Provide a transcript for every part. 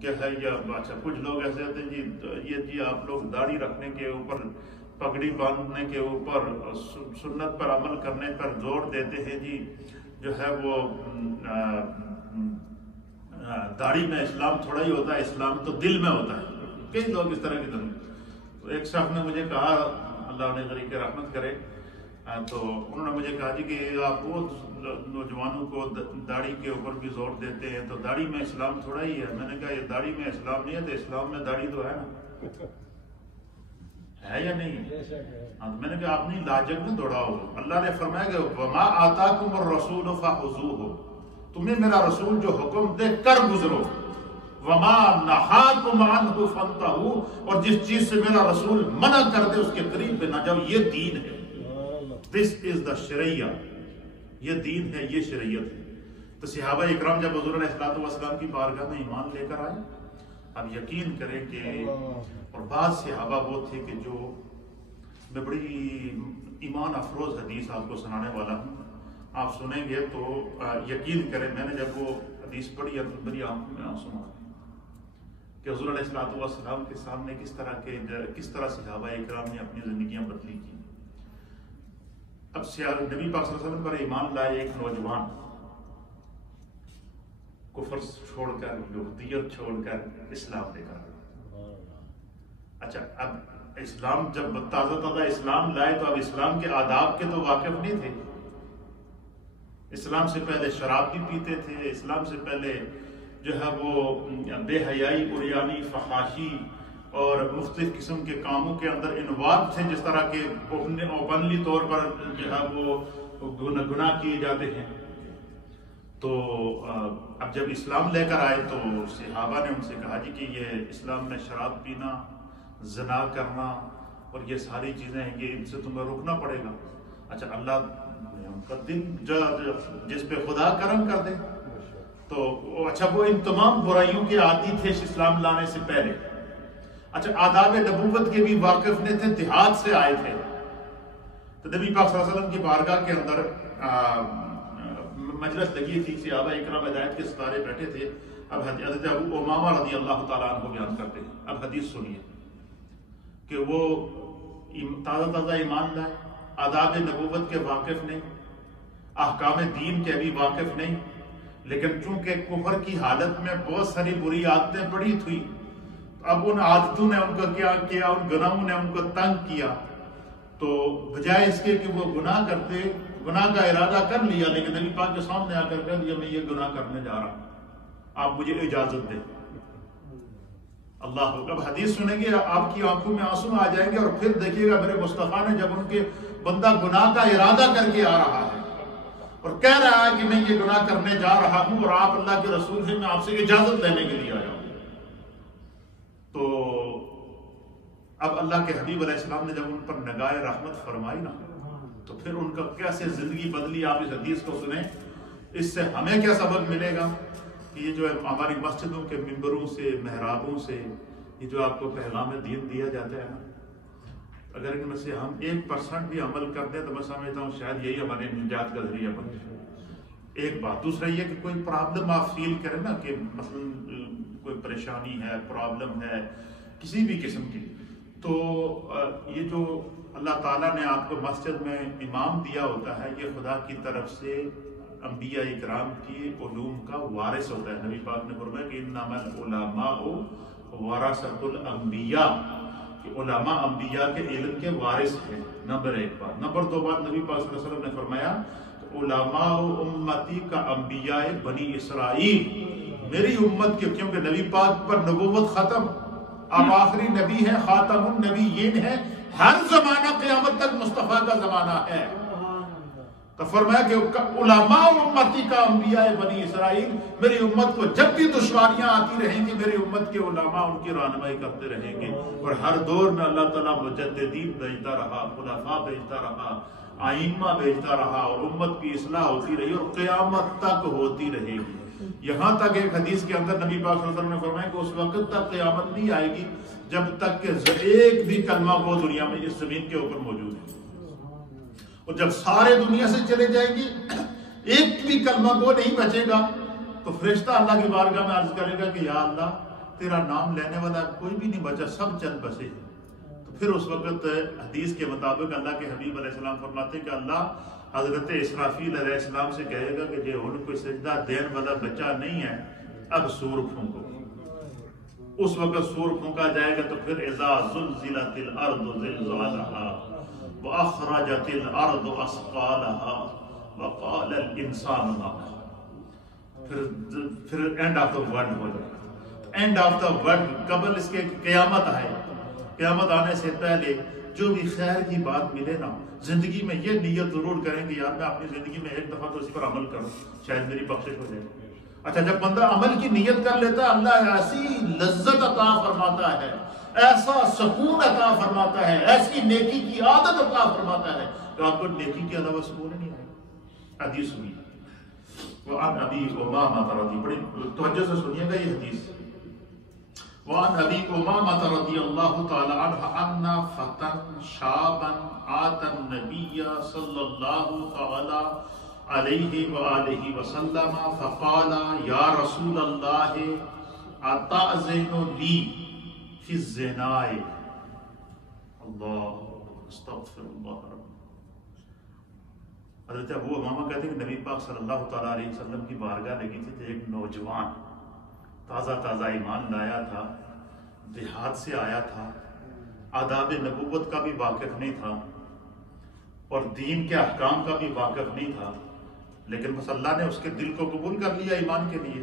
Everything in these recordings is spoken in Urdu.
کہ ہے یا اچھا کچھ لوگ ایسے ہوتے ہیں جی آپ لوگ داڑھی رکھنے کے اوپر، پگڑی باندھنے کے اوپر، سنت پر عمل کرنے پر زور دیتے ہیں جی جو ہے وہ داڑھی میں اسلام تھوڑا ہی ہوتا ہے، اسلام تو دل میں ہوتا ہے. کئی لوگ اس طرح کی طرح. تو ایک شخص نے مجھے کہا، اللہ نے غریب کے رحمت کرے، تو انہوں نے مجھے کہا جی کہ آپ وہ نوجوانوں کو داڑھی کے اوپر بھی زور دیتے ہیں تو داڑھی میں اسلام تھوڑا ہی ہے. میں نے کہا یہ داڑھی میں اسلام نہیں ہے تو اسلام میں داڑھی تو ہے نا، ہے یا نہیں؟ میں نے کہا اپنی لاجک میں دوڑاؤ. اللہ نے فرمایا کہ وما آتاکم الرسول فخذوہ، تمہیں میرا رسول جو حکم دے کر گزرو، وما نہاکم عنہ فانتہوا، اور جس چیز سے میرا رسول منع کر دے اس کے قریب بھی نہ جاؤ. یہ دین ہے. This is the شریعہ. یہ دین ہے، یہ شریعت ہے. تو صحابہ اکرام جب حضور علیہ السلام کی بارگاہ میں ایمان لے کر آئے، اب یقین کریں کہ اور بعض صحابہ وہ تھے کہ جو میں بڑی ایمان افروز حدیث آپ کو سنانے والا ہوں، آپ سنیں گے تو یقین کریں. میں نے جب وہ حدیث پڑھی تو میری آنکھوں میں آنسو آ گئے کہ حضور علیہ السلام کے سامنے کس طرح صحابہ اکرام نے اپنی زندگیاں بدلی کی. اب نبی پاک صلی اللہ علیہ وسلم پر ایمان لائے ایک نوجوان، کفر چھوڑ کر، یہودیت چھوڑ کر اسلام لے کر. اچھا اب اسلام جب تازہ اسلام لائے تو اب اسلام کے آداب کے تو واقف نہیں تھے. اسلام سے پہلے شراب بھی پیتے تھے، اسلام سے پہلے جو ہے وہ بے حیائی، عریانی، فحاشی اور مختلف قسم کے کاموں کے اندر انوالو تھے، جس طرح کے اوپنلی طور پر جو ہے وہ گناہ کیے جاتے ہیں. تو اب جب اسلام لے کر آئے تو صحابہ نے ان سے کہا جی کہ یہ اسلام میں شراب پینا، زنا کرنا اور یہ ساری چیزیں ہیں، یہ ان سے تمہیں روکنا پڑے گا. اچھا اللہ نے ان کا دل جس پہ خدا کرم کر دے تو اچھا وہ ان تمام برائیوں کے عادی تھے اسلام لانے سے پہلے. اچھا آداب نبوت کے بھی واقف نہیں تھے، دیہات سے آئے تھے. تو نبی پاک صلی اللہ علیہ وسلم کی بارگاہ کے اندر مجلس لگی تھی، صحابہ اکرام ہدایت کے ستارے بیٹھے تھے. اب حضرت ابو امامہ رضی اللہ تعالیٰ عنہ بیان کرتے ہیں. اب حدیث سنیے کہ وہ تازہ ایمان لائے، آداب نبوت کے واقف نہیں، احکام دین کے بھی واقف نہیں، لیکن چونکہ کفر کی حالت میں بہت ساری بری عادتیں پڑی تھی، اب ان عادتوں نے ان کو کیا کیا، ان گناہوں نے ان کو تنگ کیا. تو بجائے اس کے کہ وہ گناہ کرتے، گناہ کا ارادہ کر لیا، لیکن نبی پاک کے سامنے آ کر کہہ دیا میں یہ گناہ کرنے جا رہا ہوں، آپ مجھے اجازت دیں. اللہ اب حدیث سنیں گے آپ کی آنکھوں میں آنسو آ جائیں گے. اور پھر دیکھیے گا میرے مصطفیٰ نے جب ان کے بندہ گناہ کا ارادہ کر کے آ رہا ہے اور کہہ رہا ہے کہ میں یہ گناہ کرنے جا رہا ہوں اور آپ اللہ کے رسول سے میں آپ سے اجازت لینے کے لیے آیا ہوں. تو اب اللہ کے حبیب علیہ السلام نے جب ان پر نگاہ رحمت فرمائی نا تو پھر ان کا کیسے زندگی بدلی. آپ اس حدیث کو سنیں، اس سے ہمیں کیا سبق ملے گا کہ یہ جو ہماری مسجدوں کے ممبروں سے، محرابوں سے یہ جو آپ کو پیغام دین دیا جاتا ہے نا، اگر ان میں سے ہم 1% بھی عمل کر دیں تو میں سمجھتا ہوں شاید یہی ہمارے نجات کا ذریعہ بن جائے. ایک بات. دوسرا یہ کہ کوئی پرابلم آپ فیل کریں نا کہ مثلا کوئی پریشانی ہے، پرابلم ہے کسی بھی قسم کی، تو یہ جو اللہ تعالیٰ نے آپ کو مسجد میں امام دیا ہوتا ہے یہ خدا کی طرف سے انبیاء اکرام کی علوم کا وارث ہوتا ہے. نبی پاک نے فرمایا کہ انما العلماء ورثۃ الانبیاء، کہ علماء انبیاء کے علم کے وارث ہیں. نمبر 1 بات. نمبر 2 بات نبی پاک صلی اللہ علیہ وسلم نے فرمایا کہ علماء امتی کا انبیاء بنی اسرائیل، میری امت کے، کیونکہ نبی پاک پر نبوت ختم، اب آخری نبی ہے، خاتم النبیین ہے، ہر زمانہ قیامت تک مصطفیٰ کا زمانہ ہے. تو فرمایا کہ علماء امتی کا انبیاء بنی اسرائیل، میری امت کو جب بھی دشواریاں آتی رہیں گی میری امت کے علماء ان کی رہنمائی کرتے رہیں گے. اور ہر دور میں اللہ تعالیٰ مجددین بھیجتا رہا، خلفاء بھیجتا رہا، آئمہ بھیجتا رہا، اور امت کی اصلاح ہوتی رہی اور قیامت تک ہوتی رہے گی. یہاں تک ایک حدیث کے اندر نبی پاک صلی اللہ علیہ وسلم نے فرمایا کہ اس وقت تک قیامت نہیں آئے گی جب تک کہ ایک بھی کلمہ وہ دنیا میں اس زمین کے اوپر موجود ہے. اور جب سارے دنیا سے چلے جائیں گی ایک بھی کلمہ وہ نہیں بچے گا تو فرشتہ اللہ کی بارگاہ میں عرض کرے گا کہ یا اللہ تیرا نام لینے والا کوئی بھی نہیں بچا، سب چل بسے. تو پھر اس وقت حدیث کے مطابق اللہ کے حبیب علیہ السلام فرماتے ہیں کہ اللہ حضرت اسرافیل علیہ السلام سے کہے گا کہ جو ان کو سجدہ دین والا بچہ نہیں ہے، اب سور پھونکو. اس وقت سور پھونکا جائے گا تو پھر اذا زلزلت الارض زلزالها واخرجت الارض اثقالها وقال الانسان ما. پھر اینڈ آف دا ورلڈ ہو جائے. اینڈ آف دا ورلڈ قبل اس کے قیامت آئے. قیامت آنے سے پہلے جو بھی خیر کی بات ملے نا، زندگی میں یہ نیت ضرور کریں کہ یار میں اپنی زندگی میں ایک دفعہ تو اسی پر عمل کروں، شاید میری بخشش ہو جائے. اچھا جب بندہ عمل کی نیت کر لیتا ہے، اللہ ایسی لذت عطا فرماتا ہے، ایسا سکون عطا فرماتا ہے، ایسی نیکی کی عادت عطا فرماتا ہے کہ آپ کو نیکی کے علاوہ سکون نہیں آئے. حدیث ہوئی وعن ابی امامہ رضی، بڑی توجہ سے سنیے گا یہ حدیث. وعن ابی امامہ رضی اللہ تعالی عنہ ان فتى شابا آتى النبی صلی اللہ تعالی علیہ وآلہ وسلم فقال یا رسول اللہ اتأذن لی فی الزنا. اللہ استغفر اللہ رب. حضرت ابو امامہ کہتے ہیں کہ نبی پاک صلی اللہ تعالیٰ علیہ وسلم کی بارگاہ لگی تھی. ایک نوجوان تازہ ایمان لایا تھا، دیہات سے آیا تھا، آداب نبوت کا بھی واقف نہیں تھا اور دین کے احکام کا بھی واقف نہیں تھا، لیکن بس اللہ نے اس کے دل کو قبول کر لیا ایمان کے لیے.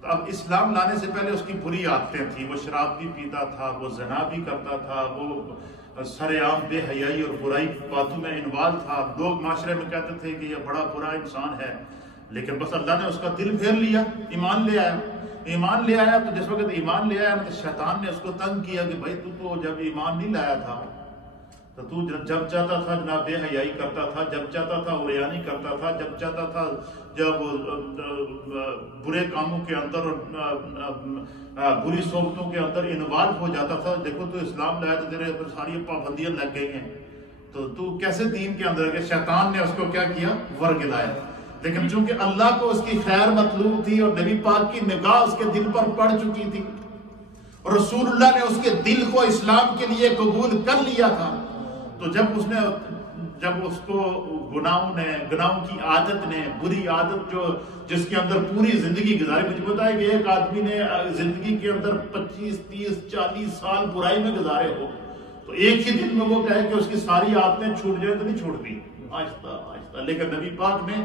تو اب اسلام لانے سے پہلے اس کی بری عادتیں تھیں. وہ شراب بھی پیتا تھا، وہ زنا بھی کرتا تھا، وہ سر عام بے حیائی اور برائی باتوں میں انوالو تھا. لوگ معاشرے میں کہتے تھے کہ یہ بڑا برا انسان ہے، لیکن بس اللہ نے اس کا دل پھیر لیا، ایمان لے آیا. ایمان لے آیا تو جس وقت ایمان لے آیا تو شیطان نے اس کو تنگ کیا کہ بھائی تو جب ایمان نہیں لایا تھا تو جب چاہتا تھا جناب بے حیائی کرتا تھا، جب چاہتا تھا عریانی کرتا تھا، جب چاہتا تھا جب برے کاموں کے اندر اور بری صحبتوں کے اندر انوالو ہو جاتا تھا. دیکھو تو اسلام لایا تو تیرے اوپر ساری پابندیاں لگ گئی ہیں، تو کیسے دین کے اندر گئے. شیطان نے اس کو کیا کیا؟ ورگلایا. لیکن چونکہ اللہ کو اس کی خیر مطلوب تھی اور نبی پاک کی نگاہ اس کے دل پر پڑ چکی تھی اور رسول اللہ نے اس کے دل کو اسلام کے لیے قبول کر لیا تھا، تو جب اس کو گناہوں کی عادت نے، بری عادت جس کے اندر پوری زندگی گزاری. مجھے پتا ہے کہ ایک آدمی نے زندگی کے اندر 25 30 40 سال برائی میں گزارے ہو، تو ایک ہی دن میں وہ کہے کہ اس کی ساری عادتیں چھوٹ جائیں تو نہیں چھوٹتی، آہستہ آہستہ. لیکن نبی پاک نے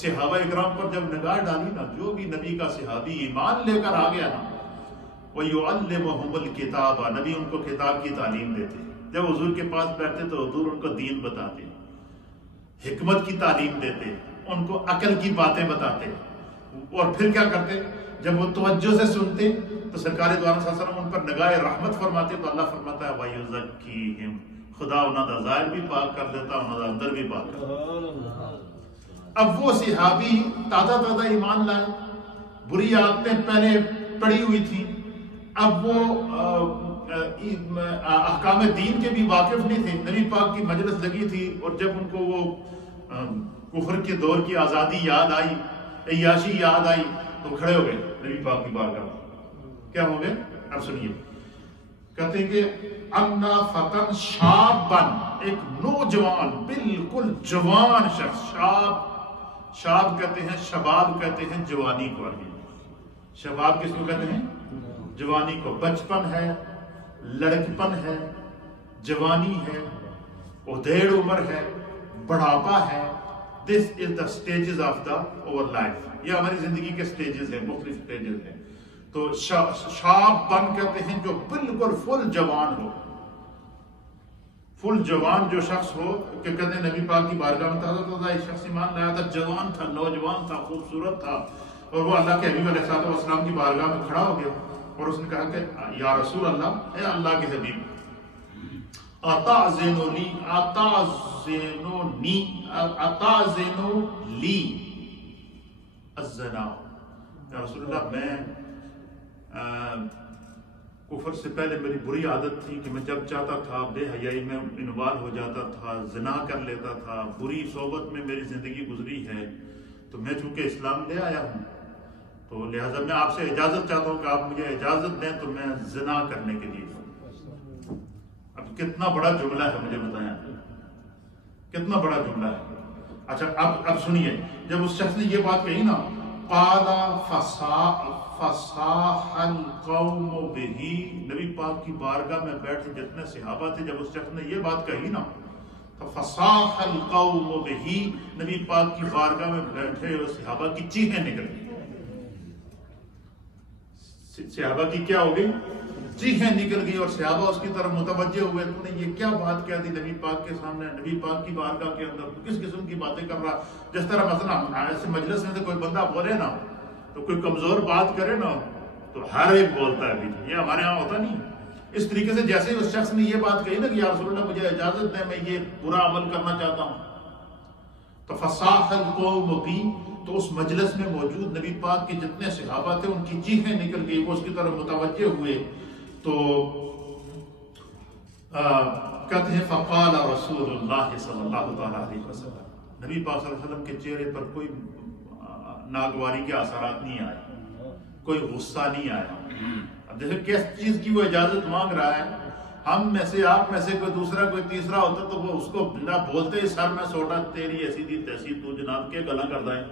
صحابہ اکرام پر جب نگاہ ڈالی نا، جو بھی نبی کا صحابی ایمان لے کر آ گیا نا، وَيُعَلِّمُهُمُ الْكِتَابَ، نبی ان کو کتاب کی تعلیم دیتے. جب حضور کے پاس بیٹھتے تو حضور ان کو دین بتاتے، حکمت کی تعلیم دیتے، ان کو عقل کی باتیں بتاتے. اور پھر کیا کرتے؟ جب وہ توجہ سے سنتے تو سرکار دو عالم صلی اللہ علیہ وسلم ان پر نگاہ رحمت فرماتے. تو اللہ فرماتا ہے وَيُزَكِّيهِمْ، خدا انہوں دا ظاہر بھی پاک کر دیتا، انہوں دا اندر بھی پاک کر دیتا. اب وہ صحابی تازہ ایمان لائے، بری عادتیں پہلے پڑی ہوئی تھی، اب وہ احکام دین کے بھی واقف نہیں تھے. نبی پاک کی مجلس لگی تھی اور جب ان کو وہ کفر کے دور کی آزادی یاد آئی، عیاشی یاد آئی، تو کھڑے ہو گئے نبی پاک کی بارگاہ میں. کیا ہو گئے؟ اب سنیے. کہتے ہیں کہ انا فتن شابن، ایک نوجوان، بالکل جوان شخص. شاب کہتے ہیں، شباب کہتے ہیں جوانی کو. شباب کس کو کہتے ہیں؟ جوانی کو. بچپن ہے، لڑکپن ہے، جوانی ہے، ادھیڑ عمر ہے، بڑھاپا ہے. This is the stages of the our life. یہ ہماری زندگی کے سٹیجز ہیں، مختلف سٹیجز ہیں. تو شاب بن کہتے ہیں جو بالکل فل جوان ہو. فل جوان جو شخص ہو، کہ کہتے ہیں نبی پاک کی بارگاہ میں تازہ ایک شخص ایمان لایا تھا، جوان تھا، نوجوان تھا، خوبصورت تھا، اور وہ اللہ کے حبیب علیہ السلام کی بارگاہ میں کھڑا ہو گیا اور اس نے کہا کہ یا رسول اللہ، اے اللہ کے حبیب، اتعزنو لی الزنا. یا رسول اللہ، میں کفر سے پہلے میری بری عادت تھی کہ میں جب چاہتا تھا بے حیائی میں انوالو ہو جاتا تھا، زنا کر لیتا تھا، بری صحبت میں میری زندگی گزری ہے. تو میں چونکہ اسلام لے آیا ہوں تو لہٰذا میں آپ سے اجازت چاہتا ہوں کہ آپ مجھے اجازت دیں تو میں زنا کرنے کے لیے. اب کتنا بڑا جملہ ہے مجھے بتائیں, کتنا بڑا جملہ ہے. اچھا اب سنیے, جب اس شخص نے یہ بات کہی نا, قال فصاح القوم به, نبی پاک کی بارگاہ میں بیٹھے جتنے صحابہ تھے, جب اس شخص نے یہ بات کہی نا, فصاح القوم به, نبی پاک کی بارگاہ میں بیٹھے اور صحابہ کی چیخیں نکل گئی. صحابہ کی کیا ہو گئی؟ چیخیں نکل گئی, اور صحابہ اس کی طرف متوجہ ہوئے. تو نے یہ کیا بات کہہ دی نبی پاک کے سامنے, نبی پاک کی بارگاہ کے اندر کس قسم کی باتیں کر رہا. جس طرح مثلا ایسے مجلس میں سے کوئی بندہ بولے نا, تو کوئی کمزور بات کرے نا تو ہر ایک بولتا ہے. یہ ہمارے ہاں ہوتا نہیں. اس طریقے سے جیسے اس شخص نے یہ بات کہی نا کہ یا رسول اللہ مجھے اجازت دیں, میں یہ برا عمل کرنا چاہتا ہوں, تو فصاح القوم بی, تو اس مجلس میں موجود نبی پاک کے جتنے صحابہ تھے ان کی چیخیں نکل گئی, وہ اس کی طرف متوجہ ہوئے. تو کہتے ہیں فقال رسول اللہ صلی اللہ علیہ وسلم, نبی پاک صلی اللہ علیہ وسلم کے چہرے پر کوئی ناگواری کے اثرات نہیں آئے, کوئی غصہ نہیں آیا. اب دیکھیں کس چیز کی وہ اجازت مانگ رہا ہے. ہم میں سے, آپ میں سے کوئی دوسرا کوئی تیسرا ہوتا تو وہ اس کو نہ بولتے ہی سر میں سوٹا تیری ایسی تھی تیسی, تو جناب کے گلا کر دائیں.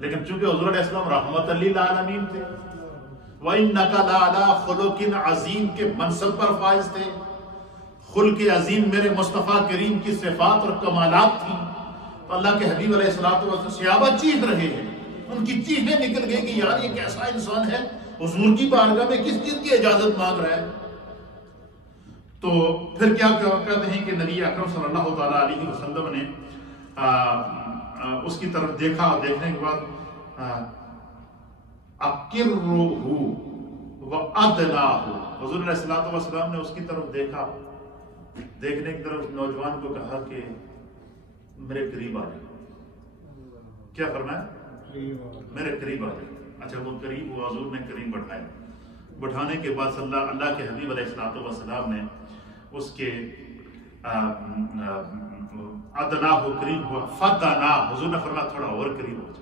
لیکن چونکہ حضور علیہ السلام رحمت للعالمین تھے, وَإِنَّكَ لَعَلَىٰ خُلُقٍ عَظِيمٍ کے منصب پر فائز تھے, خلق عظیم میرے مصطفیٰ کریم کی صفات اور کمالات تھیں. تو اللہ کے حبیب علیہ السلام صحابہ چیخ رہے ہیں, ان کی چیخیں نکل گئی کہ یار یہ کیسا انسان ہے, حضور کی بارگاہ میں کس چیز کی اجازت مانگ رہا ہے. تو پھر کیا کہتے ہیں کہ نبی اکرم صلی اللہ تعالیٰ علیہ وسلم نے اس کی طرف دیکھا, اور دیکھنے کے بعد اقرہ وادناہ, حضور علیہ السلام نے اس کی طرف دیکھا, دیکھنے کی طرف نوجوان کو کہا کہ میرے قریب آ جائے. کیا فرمایا؟ میرے قریب آ جائے. اچھا وہ قریب, وہ حضور نے قریب بٹھایا. بٹھانے کے بعد اللہ کے حبیب علیہ السلام نے اس کے ادنا ہو, قریب ہوا, فدنا, حضور نے فرمایا تھوڑا اور قریب ہو جائے.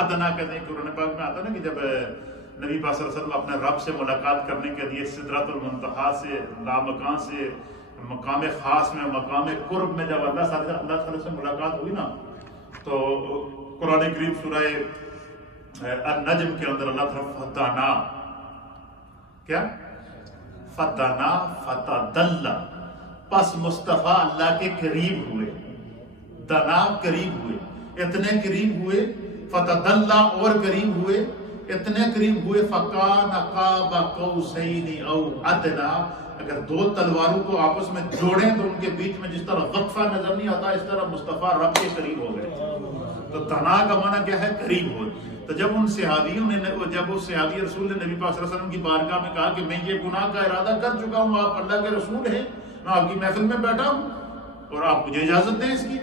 ادنا کہتے ہیں کہ قرآن پاک میں آتا نا کہ جب نبی پاک صلی اللہ علیہ وسلم اپنے رب سے ملاقات کرنے کے لیے سدرۃ المنتہا سے, لامکان سے, مقام خاص میں, مقام قرب میں جب اللہ تعالیٰ سے ملاقات ہوئی نا, تو قرآن کریم سورہ النجم کے اندر اللہ تعالیٰ فتانا, کیا فتانا فتدلہ, پس مصطفیٰ اللہ کے قریب ہوئے, دنا قریب ہوئے, اتنے قریب ہوئے, فتدلہ اور قریب ہوئے, اتنے قریب ہوئے, فکان قاب قوسین او ادنا, اگر دو تلواروں کو آپس میں جوڑیں تو ان کے بیچ میں جس طرح وقفہ نظر نہیں آتا, اس طرح مصطفیٰ رب کے قریب ہو گئے. تو دنا کا معنی کیا ہے؟ قریب ہو. تو جب ان صحابیوں نے, جب وہ صحابی رسول نے نبی پاک صلی اللہ علیہ وسلم کی بارگاہ میں کہا کہ میں یہ گناہ کا ارادہ کر چکا ہوں, آپ اللہ کے رسول ہیں, میں آپ کی محفل میں بیٹھا ہوں اور آپ مجھے اجازت دیں اس کی.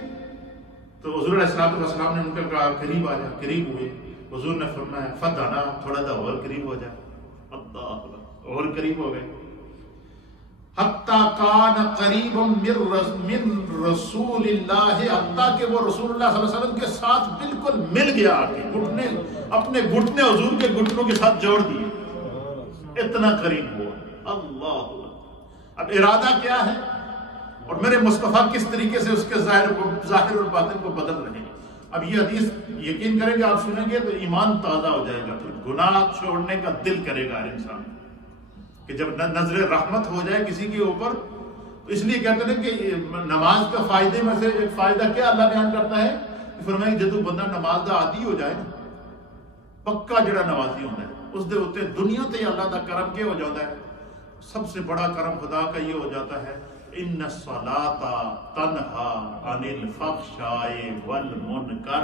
تو حضور علیہ السلام نے ان کا کہا قریب آ جا. قریب ہوئے, حضور نے فرمایا فتانا, تھوڑا سا اور قریب ہو جا. اللہ اور قریب ہو گئے. حتی کان قریب من رسول اللہ, حتی کہ وہ رسول اللہ صلی اللہ علیہ وسلم کے ساتھ بالکل مل گیا, اپنے گھٹنے حضور کے گھٹنوں کے ساتھ جوڑ دیے, اتنا قریب ہوا. اللہ, اب ارادہ کیا ہے اور میرے مصطفیٰ کس طریقے سے اس کے ظاہر اور باطن کو بدل رہے ہیں. اب یہ حدیث یقین کریں گے, آپ سنیں گے تو ایمان تازہ ہو جائے گا, پھر گناہ چھوڑنے کا دل کرے گا ہر انسان کہ جب نظر رحمت ہو جائے کسی کے اوپر. تو اس لیے کہتے ہیں کہ نماز کا فائدے میں سے ایک فائدہ کیا اللہ بیان کرتا ہے, فرمائے جدو بندہ نماز دا عادی ہو جائے نا, پکا جڑا نمازی ہوتا ہے, اس دے ہوتے دنیا تے اللہ دا کرم کیا ہو جاتا ہے. سب سے بڑا کرم خدا کا یہ ہو جاتا ہے, ان الصلاۃ تنہا عن الفحشاء والمنکر.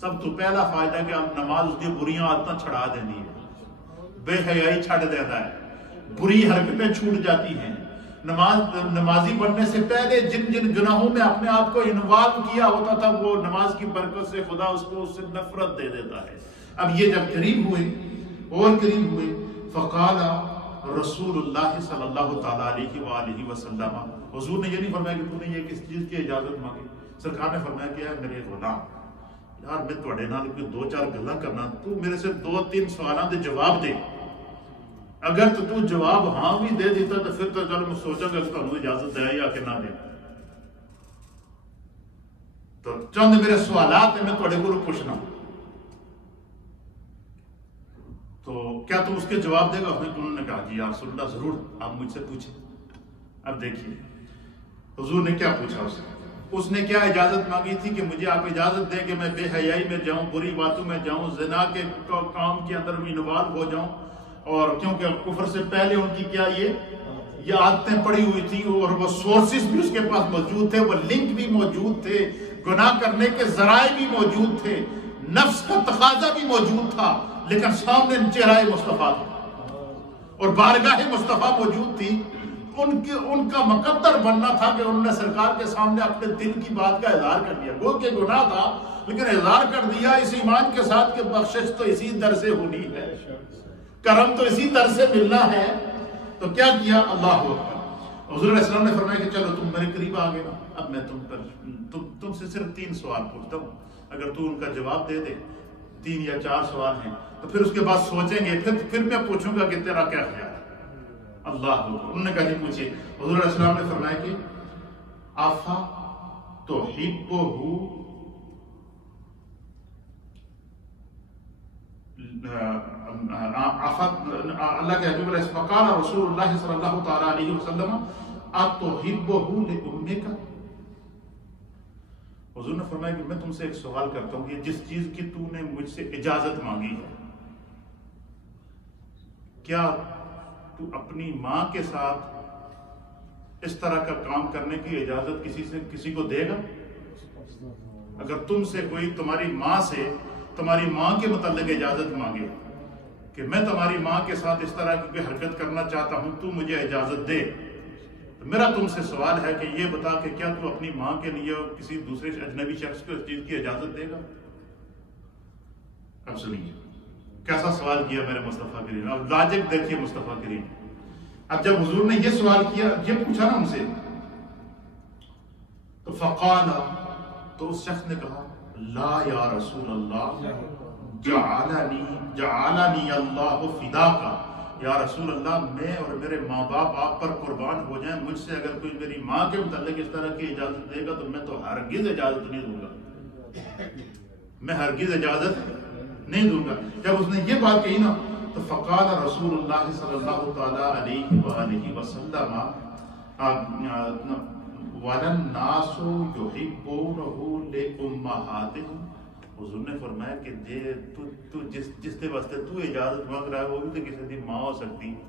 سب تو پہلا فائدہ کہ اب نماز اس دی بریاں عادتاں چھڑا دینی ہے, بے حیائی چھڑ دیتا ہے, بری حرکتیں چھوٹ جاتی ہیں. نمازی بننے سے پہلے جن جن گناہوں میں اپنے آپ کو انوالو کیا ہوتا تھا, وہ نماز کی برکت سے خدا اس کو اس سے نفرت دے دیتا ہے. اب یہ جب قریب ہوئے اور قریب ہوئے, فقال رسول اللہ صلی اللہ تعالیٰ علیہ وآلہ وسلم, حضور نے یہ نہیں فرمایا کہ تو نے یہ کس چیز کی اجازت مانگی, سرکار نے فرمایا کہ میرے غلام, یار میں تواڈے نال کوئی دو چار گلاں کرنا، تو میرے سے دو تین سوالاں دے جواب دے، اگر تو جواب ہاں بھی دے دیتا تو پھر تو چلو میں سوچاں گا کہ تانوں اجازت ہے یا کہ نہ دے. تو چند میرے سوالات ہیں میں تواڈے کولوں پوچھنا، تو کیا تم اس کے جواب دے گا؟ انہوں نے کہا جی یا رسول اللہ ضرور، آپ مجھ سے پوچھیں. اب دیکھیے حضور نے کیا پوچھا اس نے کیا اجازت مانگی تھی کہ مجھے آپ اجازت دیں کہ میں بے حیائی میں جاؤں، بری باتوں میں جاؤں، زنا کے کام کے اندر بھی انوالو ہو جاؤں. اور کیونکہ کفر سے پہلے ان کی کیا یہ عادتیں پڑی ہوئی تھی اور وہ سورسز بھی اس کے پاس موجود تھے، وہ لنک بھی موجود تھے، گناہ کرنے کے ذرائع بھی موجود تھے، نفس کا تقاضا بھی موجود تھا، لیکن سامنے چہرہ مصطفیٰ تھا اور بارگاہ مصطفیٰ موجود تھی. ان کا مقدر بننا تھا کہ انہوں نے سرکار کے سامنے اپنے دل کی بات کا اظہار کر دیا. گو کہ گناہ تھا لیکن اظہار کر دیا اس ایمان کے ساتھ کہ بخشش تو اسی در سے ہونی ہے، کرم تو اسی در سے ملنا ہے. تو کیا کیا؟ اللہ اکبر. حضور علیہ السلام نے فرمایا کہ چلو تم میرے قریب آ گئے، اب میں تم سے صرف 3 سوال پوچھتا ہوں، اگر تو ان کا جواب دے دے، 3 یا 4 سوال ہیں، تو پھر اس کے بعد سوچیں گے، پھر میں پوچھوں گا کہ تیرا کیا خیال ہے. اللہ اکبر. انہوں نے کہا جی پوچھئے. حضور علیہ السلام نے فرمایا کہ آفا تحبہ، اللہ کے حبیب علیہ السلام قال رسول اللہ صلی اللہ تعالی علیہ وسلم اتحبہ لامک. حضور نے فرمایا کہ میں تم سے ایک سوال کرتا ہوں کہ جس چیز کی تو نے مجھ سے اجازت مانگی ہے، کیا تو اپنی ماں کے ساتھ اس طرح کا کام کرنے کی اجازت کسی کو دے گا؟ اگر تم سے کوئی تمہاری ماں کے متعلق اجازت مانگے کہ میں تمہاری ماں کے ساتھ اس طرح کی حرکت کرنا چاہتا ہوں، تو مجھے اجازت دے، تو میرا تم سے سوال ہے کہ یہ بتا کہ کیا تو اپنی ماں کے لیے کسی دوسرے اجنبی شخص کو اس چیز کی اجازت دے گا؟ اب سنیے کیسا سوال کیا میرے مصطفیٰ کریم. اب لاجک دیکھیے مصطفیٰ کریم. اب جب حضور نے یہ سوال کیا، یہ پوچھا نا ان سے، تو فقال، تو اس شخص نے کہا لا یا رسول اللہ جعلنی اللہ فداکا. یا رسول اللہ میں اور میرے ماں باپ آپ پر قربان ہو جائیں، مجھ سے اگر کوئی میری ماں کے متعلق اس طرح کی اجازت دے گا تو میں تو ہرگز اجازت نہیں دوں گا، میں ہرگز اجازت نہیں دوں گا. جب اس نے یہ بات کہی نا تو فقال رسول اللہ صلی اللہ تعالی علیہ وآلہ وسلم وَلَلنَّاسُ يُحِبُّونَهُ لِأُمَّهَاتِهِمْ. حضور نے فرمایا کہ جس کے واسطے تو اجازت مانگ رہا ہے وہ بھی تو کسی کی ماں ہو سکتی ہے،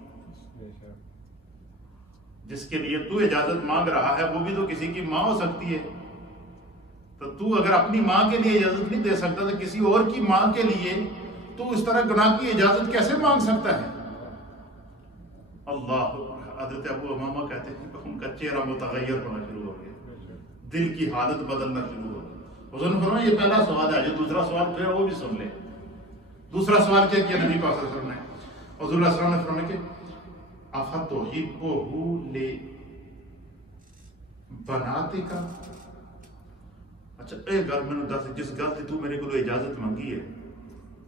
جس کے لیے تو اجازت مانگ رہا ہے وہ بھی تو کسی کی ماں ہو سکتی ہے. تو اگر اپنی ماں کے لیے اجازت نہیں دے سکتا تو کسی اور کی ماں کے لیے تو اس طرح گناہ کی اجازت کیسے مانگ سکتا ہے؟ اللہ. حضرت ابو امامہ کہتے ہیں کہ ان کا چہرہ متغیر ہونا شروع ہو گیا، دل کی حالت بدلنا شروع ہو گئی. حضور نے فرمایا یہ پہلا سوال ہے، جو دوسرا سوال پھر وہ بھی سن لے. دوسرا سوال کیا کیا نبی پاک صلی اللہ علیہ وسلم نے؟ حضور علیہ السلام نے فرمایا کہ افتحبہ لبناتک. اچھا اے گل میں دس، جس گل سے تو میرے کو اجازت مانگی ہے،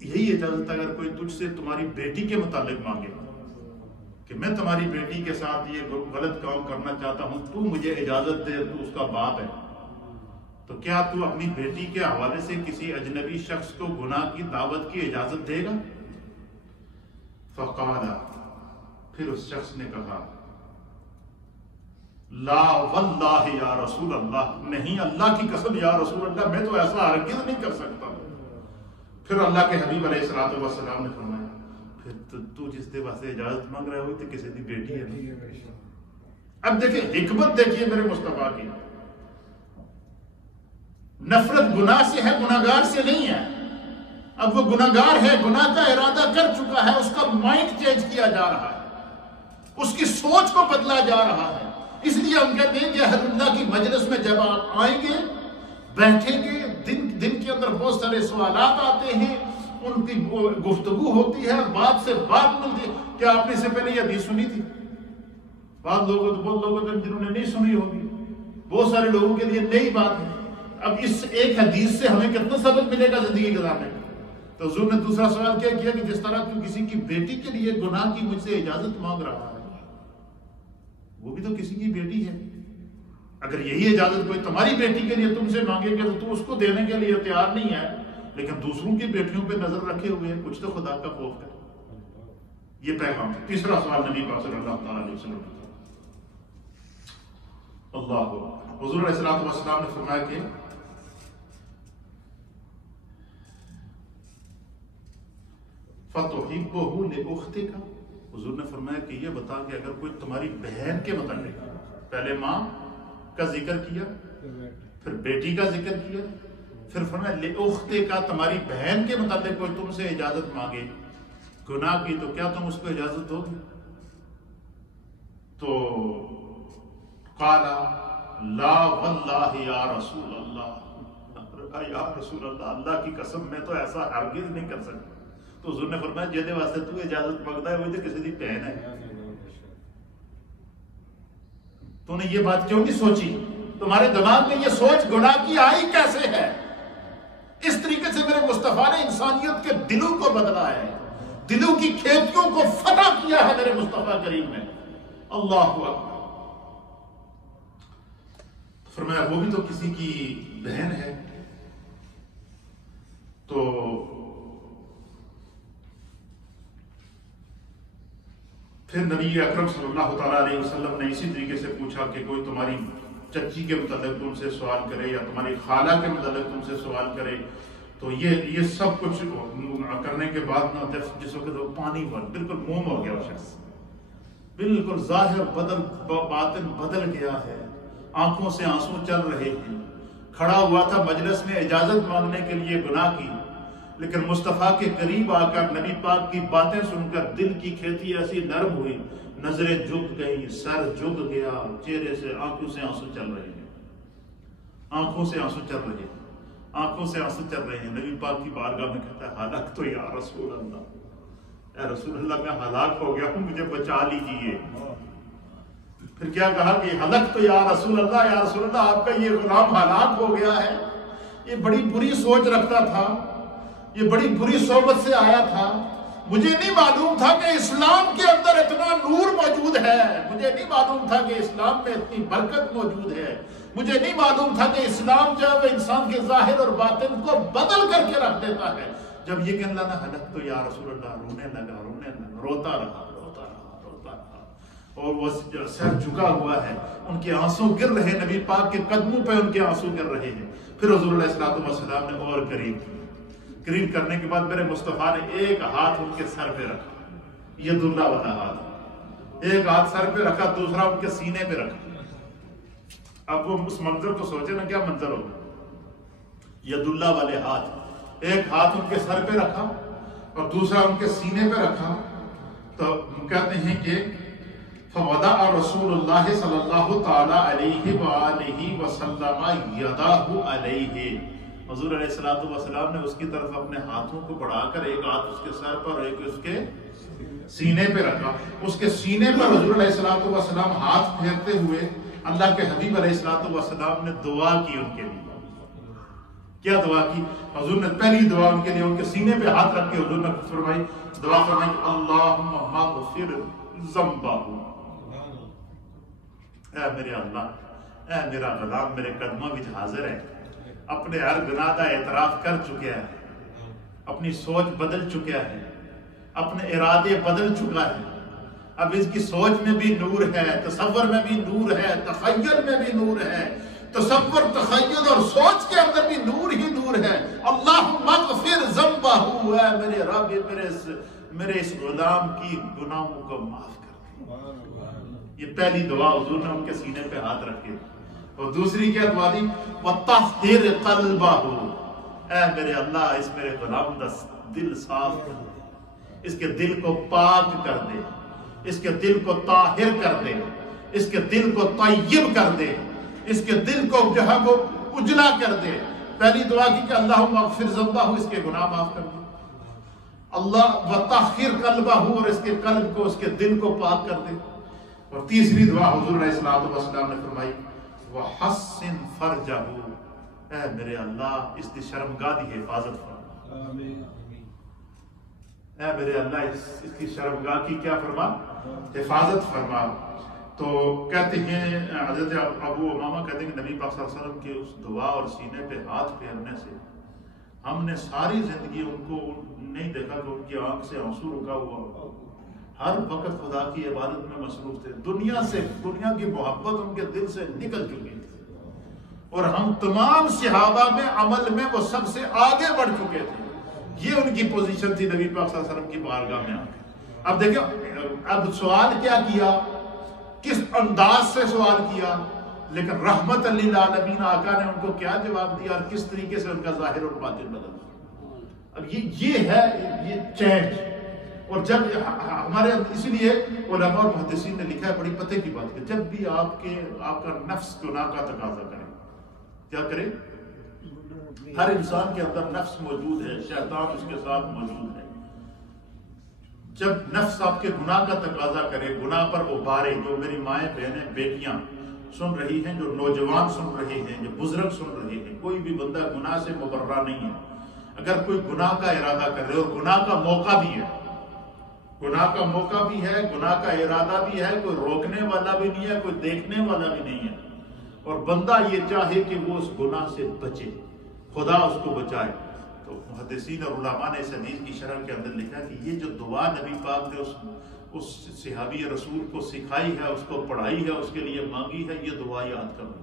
یہی اجازت اگر کوئی تجھ سے تمہاری بیٹی کے متعلق مانگے کہ میں تمہاری بیٹی کے ساتھ یہ غلط کام کرنا چاہتا ہوں، تو مجھے اجازت دے، تو اس کا باپ ہے، تو کیا تو اپنی بیٹی کے حوالے سے کسی اجنبی شخص کو گناہ کی دعوت کی اجازت دے گا؟ فقال، پھر اس شخص نے کہا لا واللہ یا رسول اللہ، نہیں اللہ کی قسم یا رسول اللہ میں تو ایسا ہرگز نہیں کر سکتا. پھر اللہ کے حبیب علیہ الصلوۃ والسلام نے فرمایا پھر تو جس دے واسطے اجازت مانگ رہا ہو تو کسی دی بیٹی ہے. اب دیکھیں حکمت دیکھیے میرے مصطفیٰ کی. نفرت گناہ سے ہے، گناہگار سے نہیں ہے. اب وہ گناہگار ہے، گناہ کا ارادہ کر چکا ہے، اس کا مائنڈ چینج کیا جا رہا ہے، اس کی سوچ کو بدلا جا رہا ہے. اس لیے ہم کہتے ہیں کہ اہل اللہ کی مجلس میں جب آپ آئیں گے، بیٹھیں گے، دن کے اندر بہت سارے سوالات آتے ہیں، ان کی گفتگو ہوتی ہے، بات سے بات ملتی ہے. کیا آپ نے اس سے پہلے یہ حدیث سنی تھی؟ بعض لوگوں تو بہت لوگوں نے جنہوں نے نہیں سنی ہوگی، بہت سارے لوگوں کے لیے نئی بات ہے. اب اس ایک حدیث سے ہمیں کتنا سبق ملے گا زندگی گزارنے کا؟ تو حضور نے دوسرا سوال کیا کیا کہ جس طرح تو کسی کی بیٹی کے لیے گناہ کی مجھ سے اجازت مانگ رہا ہے، وہ بھی تو کسی کی بیٹی ہے، اگر یہی اجازت کوئی تمہاری بیٹی کے لیے تم سے مانگے گا تو اس کو دینے کے لیے تیار نہیں ہے، لیکن دوسروں کی بیٹیوں پہ نظر رکھے ہوئے ہیں، کچھ تو خدا کا خوف ہے۔ یہ پیغام ہے۔ تیسرا سوال نبی پاک صلی اللہ تعالیٰ علیہ وسلم نے، اللہ حضور علیہ السلام نے فرمایا کہ فَتُحِبُّهُ لِأُخْتِكَ، حضور نے فرمایا کہ یہ بتا کہ اگر کوئی تمہاری بہن کے متعلق، پہلے ماں کا ذکر کیا، پھر بیٹی کا ذکر کیا، پھر فرمایا لِأُخْتِكَ، تمہاری بہن کے متعلق کوئی تم سے اجازت مانگے گناہ کی، تو کیا تم اس کو اجازت دو گے؟ تو قال لا واللہ یا رسول اللہ، یا رسول اللہ، اللہ کی قسم میں تو ایسا ہرگز نہیں کر سکتا۔ تو حضور نے فرمایا جہدے واسطے تو اجازت مانگتا ہے وہی تو کسی دی بہن ہے، تو نے یہ بات کیوں نہیں سوچی؟ تمہارے دماغ میں یہ سوچ گناہ کی آئی کیسے ہے؟ اس طریقے سے میرے مصطفیٰ نے انسانیت کے دلوں کو بدلا ہے، دلوں کی کھیتیوں کو فتح کیا ہے میرے مصطفیٰ کریم نے۔ اللہ اکبر۔ فرمایا وہ بھی تو کسی کی بہن ہے۔ تو پھر نبی اکرم صلی اللہ تعالیٰ علیہ وسلم نے اسی طریقے سے پوچھا کہ کوئی تمہاری چچی کے متعلق تم سے سوال کرے یا تمہاری خالہ کے متعلق تم سے سوال کرے، تو یہ سب کچھ کرنے کے بعد نا جس وقت وہ پانی ہوا، بالکل موم ہو گیا وہ شخص، بالکل ظاہر باطن بدل گیا ہے، آنکھوں سے آنسو چل رہے ہیں، کھڑا ہوا تھا مجلس میں اجازت مانگنے کے لیے گناہ کی، لیکن مصطفیٰ کے قریب آ کر نبی پاک کی باتیں سن کر دل کی کھیتی ایسی نرم ہوئی، نظریں جھک گئی، سر جھک گیا، چہرے سے آنکھوں سے آنسو چل رہے ہیں، آنکھوں سے آنسو چل رہے ہیں، آنکھوں سے آنسو چل رہے ہیں۔ نبی پاک کی بارگاہ میں کہتا ہے ہلاک تو یا رسول اللہ، اے رسول اللہ میں ہلاک ہو گیا ہوں، مجھے بچا لیجیے۔ پھر کیا کہا کہ ہلاک تو یا رسول اللہ، یا رسول اللہ آپ کا یہ غلام ہلاک ہو گیا ہے۔ یہ بڑی بری سوچ رکھتا تھا، یہ بڑی بری صحبت سے آیا تھا، مجھے نہیں معلوم تھا کہ اسلام کے اندر اتنا نور موجود ہے، مجھے نہیں معلوم تھا کہ اسلام میں اتنی برکت موجود ہے، مجھے نہیں معلوم تھا کہ اسلام جو ہے وہ انسان کے ظاہر اور باطن کو بدل کر کے رکھ دیتا ہے۔ جب یہ کہنے لگا ہلاک تو یا رسول اللہ، رونے لگا، روتا رہا اور وہ سر جھکا ہوا ہے، ان کے آنسو گر رہے، نبی پاک کے قدموں پہ ان کے آنسو گر رہے ہیں۔ پھر حضور علیہ السلام نے اور قریب کرنے کے بعد میرے مصطفیٰ نے ایک ہاتھ ان کے سر پہ رکھا، ید اللہ والا ہاتھ، ایک ہاتھ سر پہ رکھا، دوسرا ان کے سینے پہ رکھا۔ اب وہ اس منظر کو سوچے نا کیا منظر ہوگا، ید اللہ والے ہاتھ، ایک ہاتھ ان کے سر پہ رکھا اور دوسرا ان کے سینے پہ رکھا۔ تو کہتے ہیں کہ فوضع رسول اللہ صلی اللہ تعالی علیہ وآلہ وسلم یدہ علیہ، حضور علیہ السلام نے اس کی طرف اپنے ہاتھوں کو بڑھا کر ایک ہاتھ اس کے سر پر اور ایک اس کے سینے پہ رکھا۔ اس کے سینے پر حضور علیہ السلام ہاتھ پھیرتے ہوئے اللہ کے حبیب علیہ السلام نے دعا کی ان کے لیے۔ کیا دعا کی؟ حضور نے پہلی دعا ان کے لیے ان کے سینے پہ ہاتھ رکھ کے حضور نے فرمائی، دعا فرمائی اللہم مغفر ذنبہ، اے میرے اللہ، اے میرا غلام میرے قدموں وچ حاضر ہے، اپنے ہر گناہ کا اعتراف کر چکا ہے، اپنی سوچ بدل چکا ہے، اپنے ارادے بدل چکا ہے، اب اس کی سوچ میں بھی نور ہے، تصور میں بھی نور ہے، تخیل میں بھی نور ہے، تصور تخیل اور سوچ کے اندر بھی نور ہی نور ہے۔ اللہم اغفر ذنبہ، اے میرے رب میرے اس غلام کی گناہوں کو معاف کر دے۔ یہ پہلی دعا حضور نے ان کے سینے پہ ہاتھ رکھے۔ اور دوسری کیا دعا دی؟ وَطَهِّرْ قَلْبَهُ، اے میرے اللہ اس میرے غلام کا دل صاف کر دے، اس کے دل کو پاک کر دے، اس کے دل کو طاہر کر دے، اس کے دل کو طیب کر دے، اس کے دل کو جو ہے وہ اجلا کر دے۔ پہلی دعا کی کہ اللہم اغفر ذنبہ، اس کے گناہ معاف کر دے، اللہ وَطَهِّرْ قَلْبَهُ، اور اس کے قلب کو اس کے دل کو پاک کر دے۔ اور تیسری دعا حضور علیہ السلام نے فرمائی وَحَسِّن فَرْجَهُ، اے میرے اللہ اس دی شرمگاہ دی حفاظت فرما، اے میرے اللہ اس کی شرمگاہ کی کیا فرما، حفاظت فرما۔ تو کہتے ہیں حضرت ابو امامہ کہتے ہیں کہ نبی پاک صلی اللہ علیہ وسلم کے اس دعا اور سینے پہ ہاتھ پھیرنے سے ہم نے ساری زندگی ان کو نہیں دیکھا کہ ان کی آنکھ سے آنسو رکا ہوا، ہر وقت خدا کی عبادت میں مصروف تھے، دنیا کی محبت ان کے دل سے نکل چکی تھی، اور ہم تمام صحابہ میں عمل میں وہ سب سے آگے بڑھ چکے تھے۔ یہ ان کی پوزیشن تھی نبی پاک صلی اللہ علیہ وسلم کی بارگاہ میں آ کے۔ اب دیکھیں اب سوال کیا کیا، کس انداز سے سوال کیا، لیکن رحمت للعالمین آقا نے ان کو کیا جواب دیا اور کس طریقے سے ان کا ظاہر اور باطن بدل۔ اب یہ ہے یہ چینج۔ اور جب ہمارے اسی لیے علماء اور محدثین نے لکھا ہے بڑی پتہ کی بات کہ جب بھی آپ کا نفس گناہ کا تقاضا کرے، کیا کرے؟ ہر انسان کے اندر نفس موجود ہے، شیطان اس کے ساتھ موجود ہے۔ جب نفس آپ کے گناہ کا تقاضا کرے، گناہ پر ابھارے، جو میری مائیں بہنیں بیٹیاں سن رہی ہیں، جو نوجوان سن رہے ہیں، جو بزرگ سن رہے ہیں، کوئی بھی بندہ گناہ سے مبرہ نہیں ہے۔ اگر کوئی گناہ کا ارادہ کر رہے اور گناہ کا موقع بھی ہے، گناہ کا موقع بھی ہے، گناہ کا ارادہ بھی ہے، کوئی روکنے والا بھی نہیں ہے، کوئی دیکھنے والا بھی نہیں ہے، اور بندہ یہ چاہے کہ وہ اس گناہ سے بچے، خدا اس کو بچائے، تو محدثین اور علماء نے اس حدیث کی شرح کے اندر لکھا کہ یہ جو دعا نبی پاک نے اس صحابی رسول کو سکھائی ہے، اس کو پڑھائی ہے، اس کے لیے مانگی ہے، یہ دعا یاد کر لو۔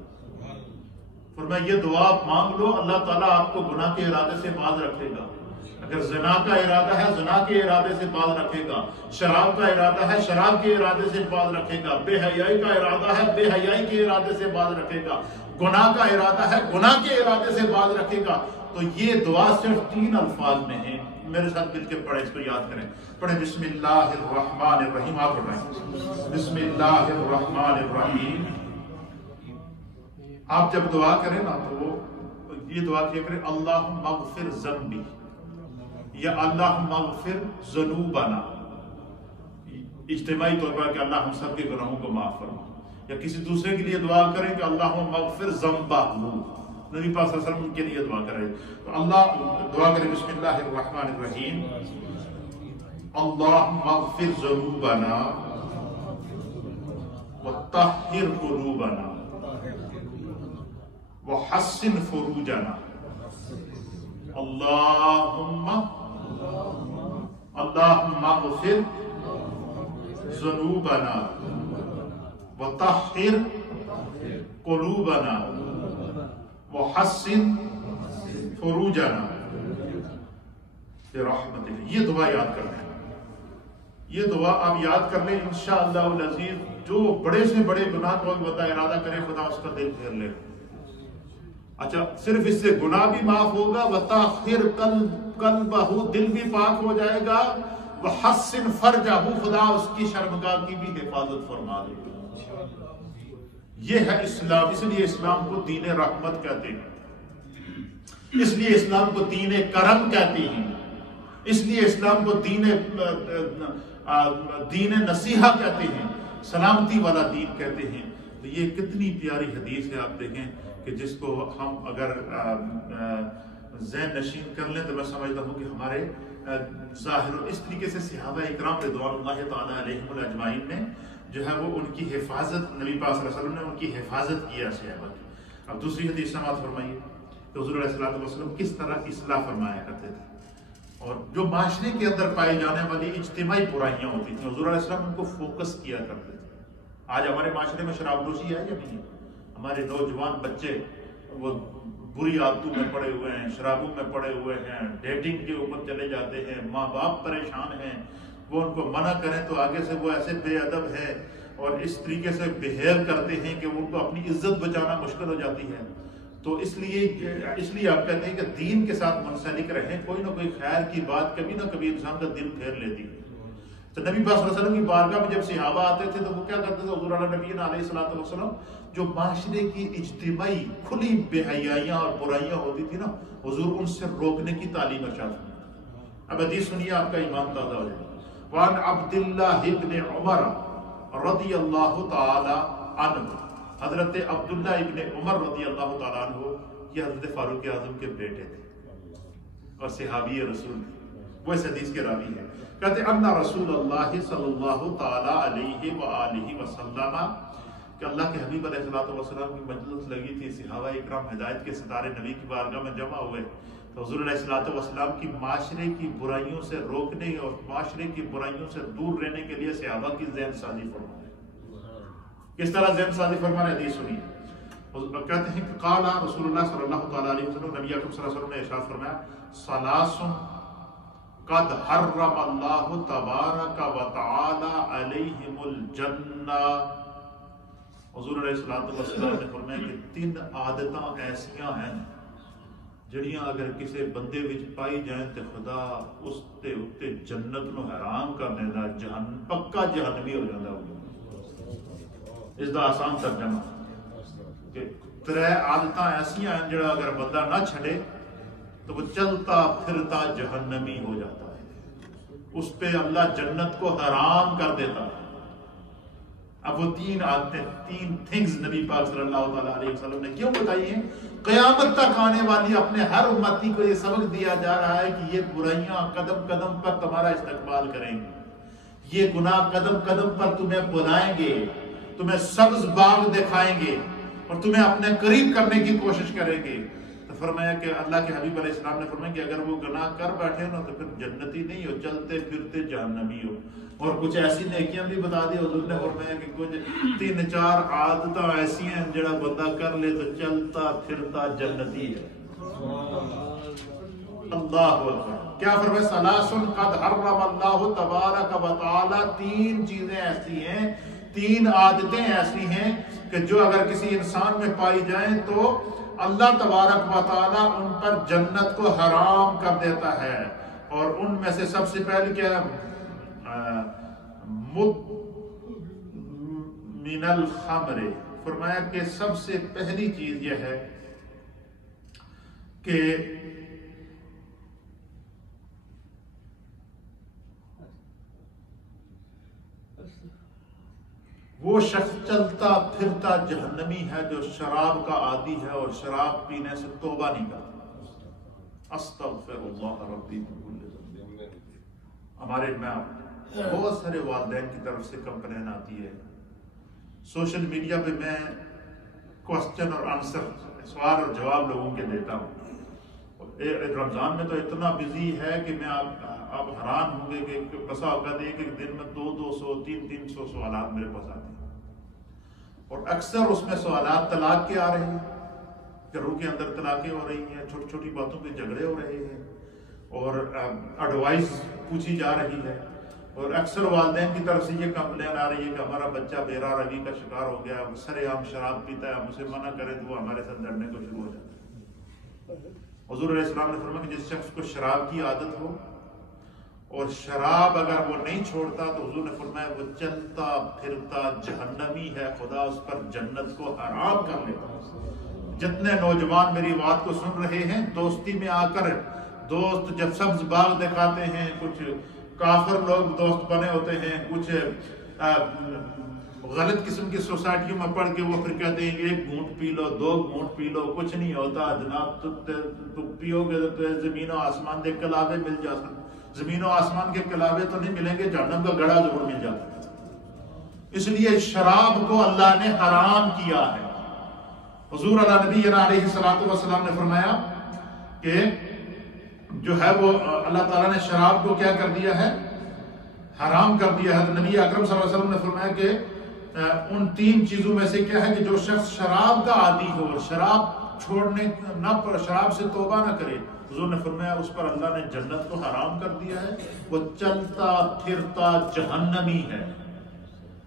فرمایا یہ دعا آپ مانگ لو، اللہ تعالیٰ آپ کو گناہ کے ارادے سے باز رکھے گا۔ اگر زنا کا ارادہ ہے، زنا کے ارادے سے باز رکھے گا، شراب کا ارادہ ہے، شراب کے ارادے سے باز رکھے گا، بے حیائی کا ارادہ ہے، بے حیائی کے ارادے سے باز رکھے گا، گناہ کا ارادہ ہے، گناہ کے ارادے سے باز رکھے گا۔ تو یہ دعا صرف 3 الفاظ میں ہے، میرے ساتھ مل کے پڑھیں، اس کو یاد کریں، پڑھیں بسم اللہ الرحمن الرحیم، آپ اٹھائیں، بسم اللہ الرحمن الرحیم۔ آپ جب دعا کریں نا تو یہ دعا کیا کریں، اللہم اغفر ذنبی یا اللہم اغفر ذنوبنا، اجتماعی طور پر کہ اللہ ہم سب کے گناہوں کو معاف فرما، یا کسی دوسرے کے لیے دعا کریں کہ اللہم اغفر ذنبہ، نبی پاک صلی اللہ علیہ وسلم کے لیے دعا کریں، تو اللہ دعا کریں بسم اللہ الرحمن الرحیم، اللہم اغفر ذنوبنا وطہر قلوبنا وحسن فروجنا، اللہم اغفر ذنوبنا وطہر قلوبنا وحسن فروجنا برحمتک۔ یہ دعا یاد کر لیں، یہ دعا آپ یاد کر لیں، انشاءاللہ العزیز جو بڑے سے بڑے گناہ کو بندہ ارادہ کرے، خدا اس کا دل پھیر لے۔ اچھا صرف اس سے گناہ بھی معاف ہوگا، وطہر قلبہ، دل بھی پاک ہو جائے گا، وحسن فرجہ، خدا اس کی شرمگاہ کی بھی حفاظت فرما دے گا۔ یہ ہے اسلام، اس لیے اسلام کو دین رحمت کہتے ہیں، اس لیے اسلام کو دین کرم کہتے ہیں، اس لیے اسلام کو دین نصیحہ کہتے ہیں، سلامتی والا دین کہتے ہیں۔ تو یہ کتنی پیاری حدیث ہے، آپ دیکھیں کہ جس کو ہم اگر ذہن نشین کر لیں تو میں سمجھتا ہوں کہ ہمارے ظاہر اس طریقے سے صحابہ اکرام رضوان اللہ تعالیٰ علیہم اجمعین نے جو ہے وہ ان کی حفاظت، نبی پاک صلی اللہ علیہ وسلم نے ان کی حفاظت کیا صحابہ کی۔ اب دوسری حدیث سماعت فرمائیے کہ حضور علیہ السلام کس طرح اصلاح فرمایا کرتے تھے، اور جو معاشرے کے اندر پائی جانے والی اجتماعی برائیاں ہوتی تھیں حضور علیہ السلام ان کو فوکس کیا کرتے تھے۔ آج ہمارے معاشرے میں شراب نوشی ہے یا نہیں ہے؟ ہمارے نوجوان بچے وہ بری عادتوں میں پڑے ہوئے ہیں، شرابوں میں پڑے ہوئے ہیں، ڈیٹنگ کے اوپر چلے جاتے ہیں، ماں باپ پریشان ہیں، وہ ان کو منع کریں تو آگے سے وہ ایسے بے ادب ہے اور اس طریقے سے بہیو کرتے ہیں کہ ان کو اپنی عزت بچانا مشکل ہو جاتی ہے۔ تو اس لیے آپ کہتے ہیں کہ دین کے ساتھ منسلک رہیں، کوئی نہ کوئی خیر کی بات کبھی نہ کبھی انسان کا دل پھیر لیتی ہے۔ تو نبی پاک صلی اللہ علیہ وسلم کی بارگاہ میں جب صحابہ آتے تھے تو وہ کیا کرتے تھے؟ حضور نبی علیہ الصلوۃ والسلام جو معاشرے کی اجتماعی کھلی بے حیائیاں اور برائیاں ہوتی تھی نا، حضور ان سے روکنے کی تعلیم ارشاد فرماتے۔ اب حدیث سنیے، آپ کا ایمان تازہ ہو جائے۔ وعن عبداللہ ابن عمر رضی اللہ تعالی عنہ، حضرت عبداللہ ابن عمر رضی اللہ تعالیٰ عنہ یہ حضرت فاروق اعظم کے بیٹے تھے اور صحابی رسول تھے، وہ اس حدیث کے راوی ہیں۔ کہتے ان رسول اللہ صلی اللہ تعالی علیہ وآلہ وسلم کہ اللہ کے حبیب علیہ السلام کی مجلس لگی تھی، صحابہ اکرام ہدایت کے ستارے نبی کی بارگاہ میں جمع ہوئے، تو حضور علیہ السلام کی معاشرے کی برائیوں سے روکنے اور معاشرے کی برائیوں سے دور رہنے کے لیے صحابہ کی ذہن سازی فرمانے۔ کس طرح ذہن سازی فرمانے؟ حدیث سنیے، کہتے ہیں کہ قال رسول اللہ صلی اللہ تعالی علیہ وسلم، نبی اکرم صلی اللہ علیہ وسلم نے ارشاد فرمایا، ثلاث قد حرم اللہ تبارک و تعالی علیہم الجنہ۔ حضور علیہ السلام نے فرمایا کہ تین عادتاں ایسیاں ہیں جڑیاں اگر کسی بندے وچ پائی جائیں تو خدا اس تے اتے جنت نو حرام کر دیندا، جہنم پکا جہنمی ہو جاندا۔ اس دا آسان ترجمہ کہ ترے عادتاں ایسیاں ہیں جڑا اگر بندہ نہ چھڑے تو وہ چلتا پھرتا جہنمی ہو جاتا ہے، اس پہ اللہ جنت کو حرام کر دیتا ہے۔ اب وہ تین عادتیں، تین تھنگز نبی پاک صلی اللہ علیہ وسلم نے کیوں بتائی ہیں؟ قیامت تک آنے والی اپنے ہر امتی کو یہ سبق دیا جا رہا ہے کہ یہ برائیاں قدم قدم پر تمہارا استقبال کریں گے، یہ گناہ قدم قدم پر تمہیں بلائیں گے، تمہیں سبز باغ دکھائیں گے اور تمہیں اپنے قریب کرنے کی کوشش کریں گے۔ تو فرمایا کہ اللہ کے حبیب علیہ السلام نے فرمایا کہ اگر وہ گناہ کر بیٹھے نا تو پھر جنتی نہیں ہو، چلتے پھرتے جہنمی ہو۔ اور کچھ ایسی نیکیاں بھی بتا دی حضور نے، فرمایا کہ کچھ 3-4 عادتاں ایسی ہیں جڑا بندہ کر لے تو چلتا پھرتا جنتی ہے۔ اللہ اکبر۔ کیا فرمایا؟ ثلاث قد حرم اللہ تبارک و تعالی، تین چیزیں ایسی ہیں، تین عادتیں ایسی ہیں کہ جو اگر کسی انسان میں پائی جائیں تو اللہ تبارک و تعالی ان پر جنت کو حرام کر دیتا ہے۔ اور ان میں سے سب سے پہلے کیا؟ من الخمر، فرمایا کہ سب سے پہلی چیز یہ ہے کہ وہ شخص چلتا پھرتا جہنمی ہے جو شراب کا عادی ہے اور شراب پینے سے توبہ نہیں کرتا۔ استغفر اللہ ربی من کل ذنب۔ ہمارے میں بہت سارے والدین کی طرف سے کمپلین آتی ہے، سوشل میڈیا پہ میں کوسچن اور آنسر، سوال اور جواب لوگوں کے دیتا ہوں۔ رمضان میں تو اتنا بزی ہے کہ میں آپ حیران ہوں گے کہ بسا اوقات ایک دن میں 200 300 سوالات میرے پاس آتے ہیں، اور اکثر اس میں سوالات طلاق کے آ رہے ہیں، گھروں کے اندر طلاقیں ہو رہی ہیں، چھوٹی چھوٹی باتوں پہ جھگڑے ہو رہے ہیں، اور ایڈوائس پوچھی جا رہی ہے، اور اکثر والدین کی طرف سے یہ کمپلین آ رہی ہے کہ ہمارا بچہ بیرا روی کا شکار ہو گیا، سرے عام شراب پیتا ہے، ہم اسے منع کریں تو وہ ہمارے ساتھ لڑنے کو شروع ہو جاتا ہے۔ حضور علیہ السلام نے فرمایا کہ جس شخص کو شراب کی عادت ہو اور شراب اگر وہ نہیں چھوڑتا تو حضور نے فرمایا وہ چلتا پھرتا جہنمی ہے، خدا اس پر جنت کو حرام کر لیتا۔ جتنے نوجوان میری بات کو سن رہے ہیں، دوستی میں آ کر دوست جب سبز باغ دکھاتے ہیں، کچھ کافر لوگ دوست بنے ہوتے ہیں، کچھ غلط قسم کی سوسائٹیوں میں پڑھ کے وہ پھر کہتے ہیں 1 گھونٹ پی لو، 2 گھونٹ پی لو، کچھ نہیں ہوتا جناب، تو پیو گے تو زمین و آسمان کے کلابے مل جاتے، زمین و آسمان کے کلابے تو نہیں ملیں گے، جہنم کا گڑھا ضرور مل جاتا ہے۔ اس لیے شراب کو اللہ نے حرام کیا ہے۔ حضور نبی علیہ السلام نے فرمایا کہ جو ہے وہ اللہ تعالیٰ نے شراب کو کیا کر دیا ہے؟ حرام کر دیا ہے۔ نبی اکرم صلی اللہ علیہ وسلم نے فرمایا کہ ان 3 چیزوں میں سے کیا ہے کہ جو شخص شراب کا عادی ہو، شراب چھوڑنے نہ پر شراب سے توبہ نہ کرے، حضور نے فرمایا اس پر اللہ نے جنت کو حرام کر دیا ہے، وہ چلتا پھرتا جہنمی ہے۔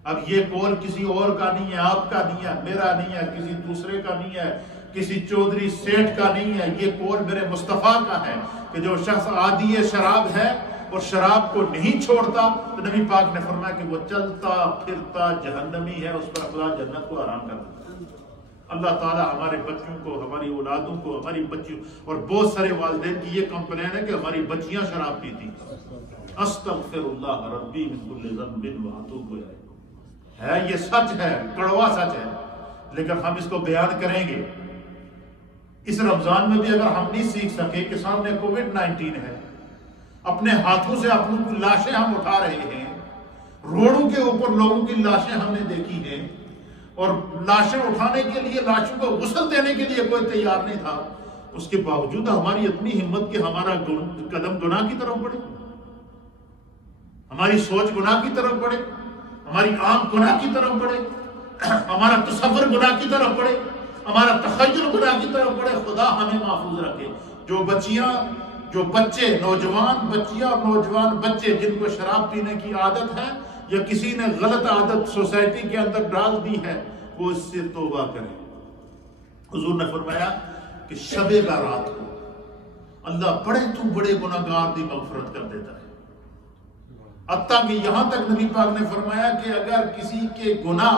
اب یہ قول کسی اور کا نہیں ہے، آپ کا نہیں ہے، میرا نہیں ہے، کسی دوسرے کا نہیں ہے، کسی چودھری سیٹھ کا نہیں ہے، یہ قول میرے مصطفیٰ کا ہے کہ جو شخص عادی شراب ہے اور شراب کو نہیں چھوڑتا تو نبی پاک نے فرمایا کہ وہ چلتا پھرتا جہنمی ہے، اس پر اللہ جنت کو حرام کر دیتا۔ اللہ تعالیٰ ہمارے بچوں کو، ہماری اولادوں کو، ہماری بچیوں، اور بہت سارے والدین کی یہ کمپلین ہے کہ ہماری بچیاں شراب پیتی۔ استغفر اللہ ربی من کل ذنب واتوب الیہ۔ ہے یہ سچ ہے، کڑوا سچ ہے، لیکن ہم اس کو بیان کریں گے، اس رمضان میں بھی اگر ہم نہیں سیکھ سکے کہ سامنے کووڈ-19 ہے، اپنے ہاتھوں سے اپنوں کی لاشیں ہم اٹھا رہے ہیں، روڈوں کے اوپر لوگوں کی لاشیں ہم نے دیکھی ہیں، اور لاشیں اٹھانے کے لیے، لاشوں کو غسل دینے کے لیے کوئی تیار نہیں تھا، اس کے باوجود ہماری اتنی ہمت کہ ہمارا قدم گناہ کی طرف بڑھے، ہماری سوچ گناہ کی طرف بڑھے، ہماری آنکھ گناہ کی طرف بڑھے، ہمارا تصور گناہ کی طرف بڑھے، ہمارا تخیل گناہ کی طرف بڑھے۔ خدا ہمیں محفوظ رکھے۔ جو بچے، نوجوان بچیاں اور نوجوان بچے جن کو شراب پینے کی عادت ہے یا کسی نے غلط عادت سوسائٹی کے اندر ڈال دی ہے، وہ اس سے توبہ کریں۔ حضور نے فرمایا کہ شب برات کو اللہ بڑے تو بڑے گناہگار دی مغفرت کر دیتا ہے، حتیٰ کہ یہاں تک نبی پاک نے فرمایا کہ اگر کسی کے گناہ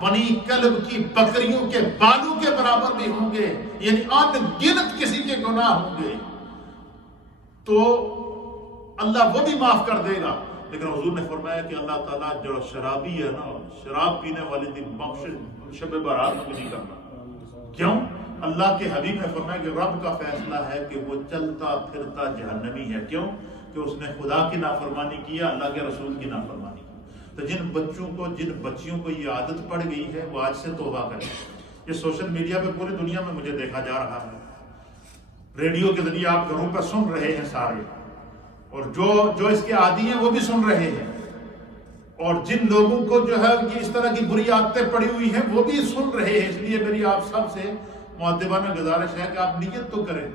بنی کلب کی بکریوں کے بالوں کے برابر بھی ہوں گے، یعنی ان گنت کسی کے گناہ ہوں گے، تو اللہ وہ بھی معاف کر دے گا۔ لیکن حضور نے فرمایا کہ اللہ تعالیٰ جو شرابی ہے نا، شراب پینے والے دی بخشش شب برات میں نہیں کرنا۔ کیوں؟ اللہ کے حبیب نے فرمایا کہ رب کا فیصلہ ہے کہ وہ چلتا پھرتا جہنمی ہے۔ کیوں؟ کہ اس نے خدا کی نافرمانی کیا، اللہ کے رسول کی نافرمانی کی۔ تو جن بچیوں کو یہ عادت پڑ گئی ہے وہ آج سے توبہ کریں۔ یہ سوشل میڈیا پہ پوری دنیا میں مجھے دیکھا جا رہا ہے، ریڈیو کے ذریعے آپ گھروں پر سن رہے ہیں سارے، اور جو اس کے عادی ہیں وہ بھی سن رہے ہیں، اور جن لوگوں کو جو ہے کہ اس طرح کی بری عادتیں پڑی ہوئی ہیں وہ بھی سن رہے ہیں۔ اس لیے میری آپ سب سے مؤدبانہ گزارش ہے کہ آپ نیت تو کریں،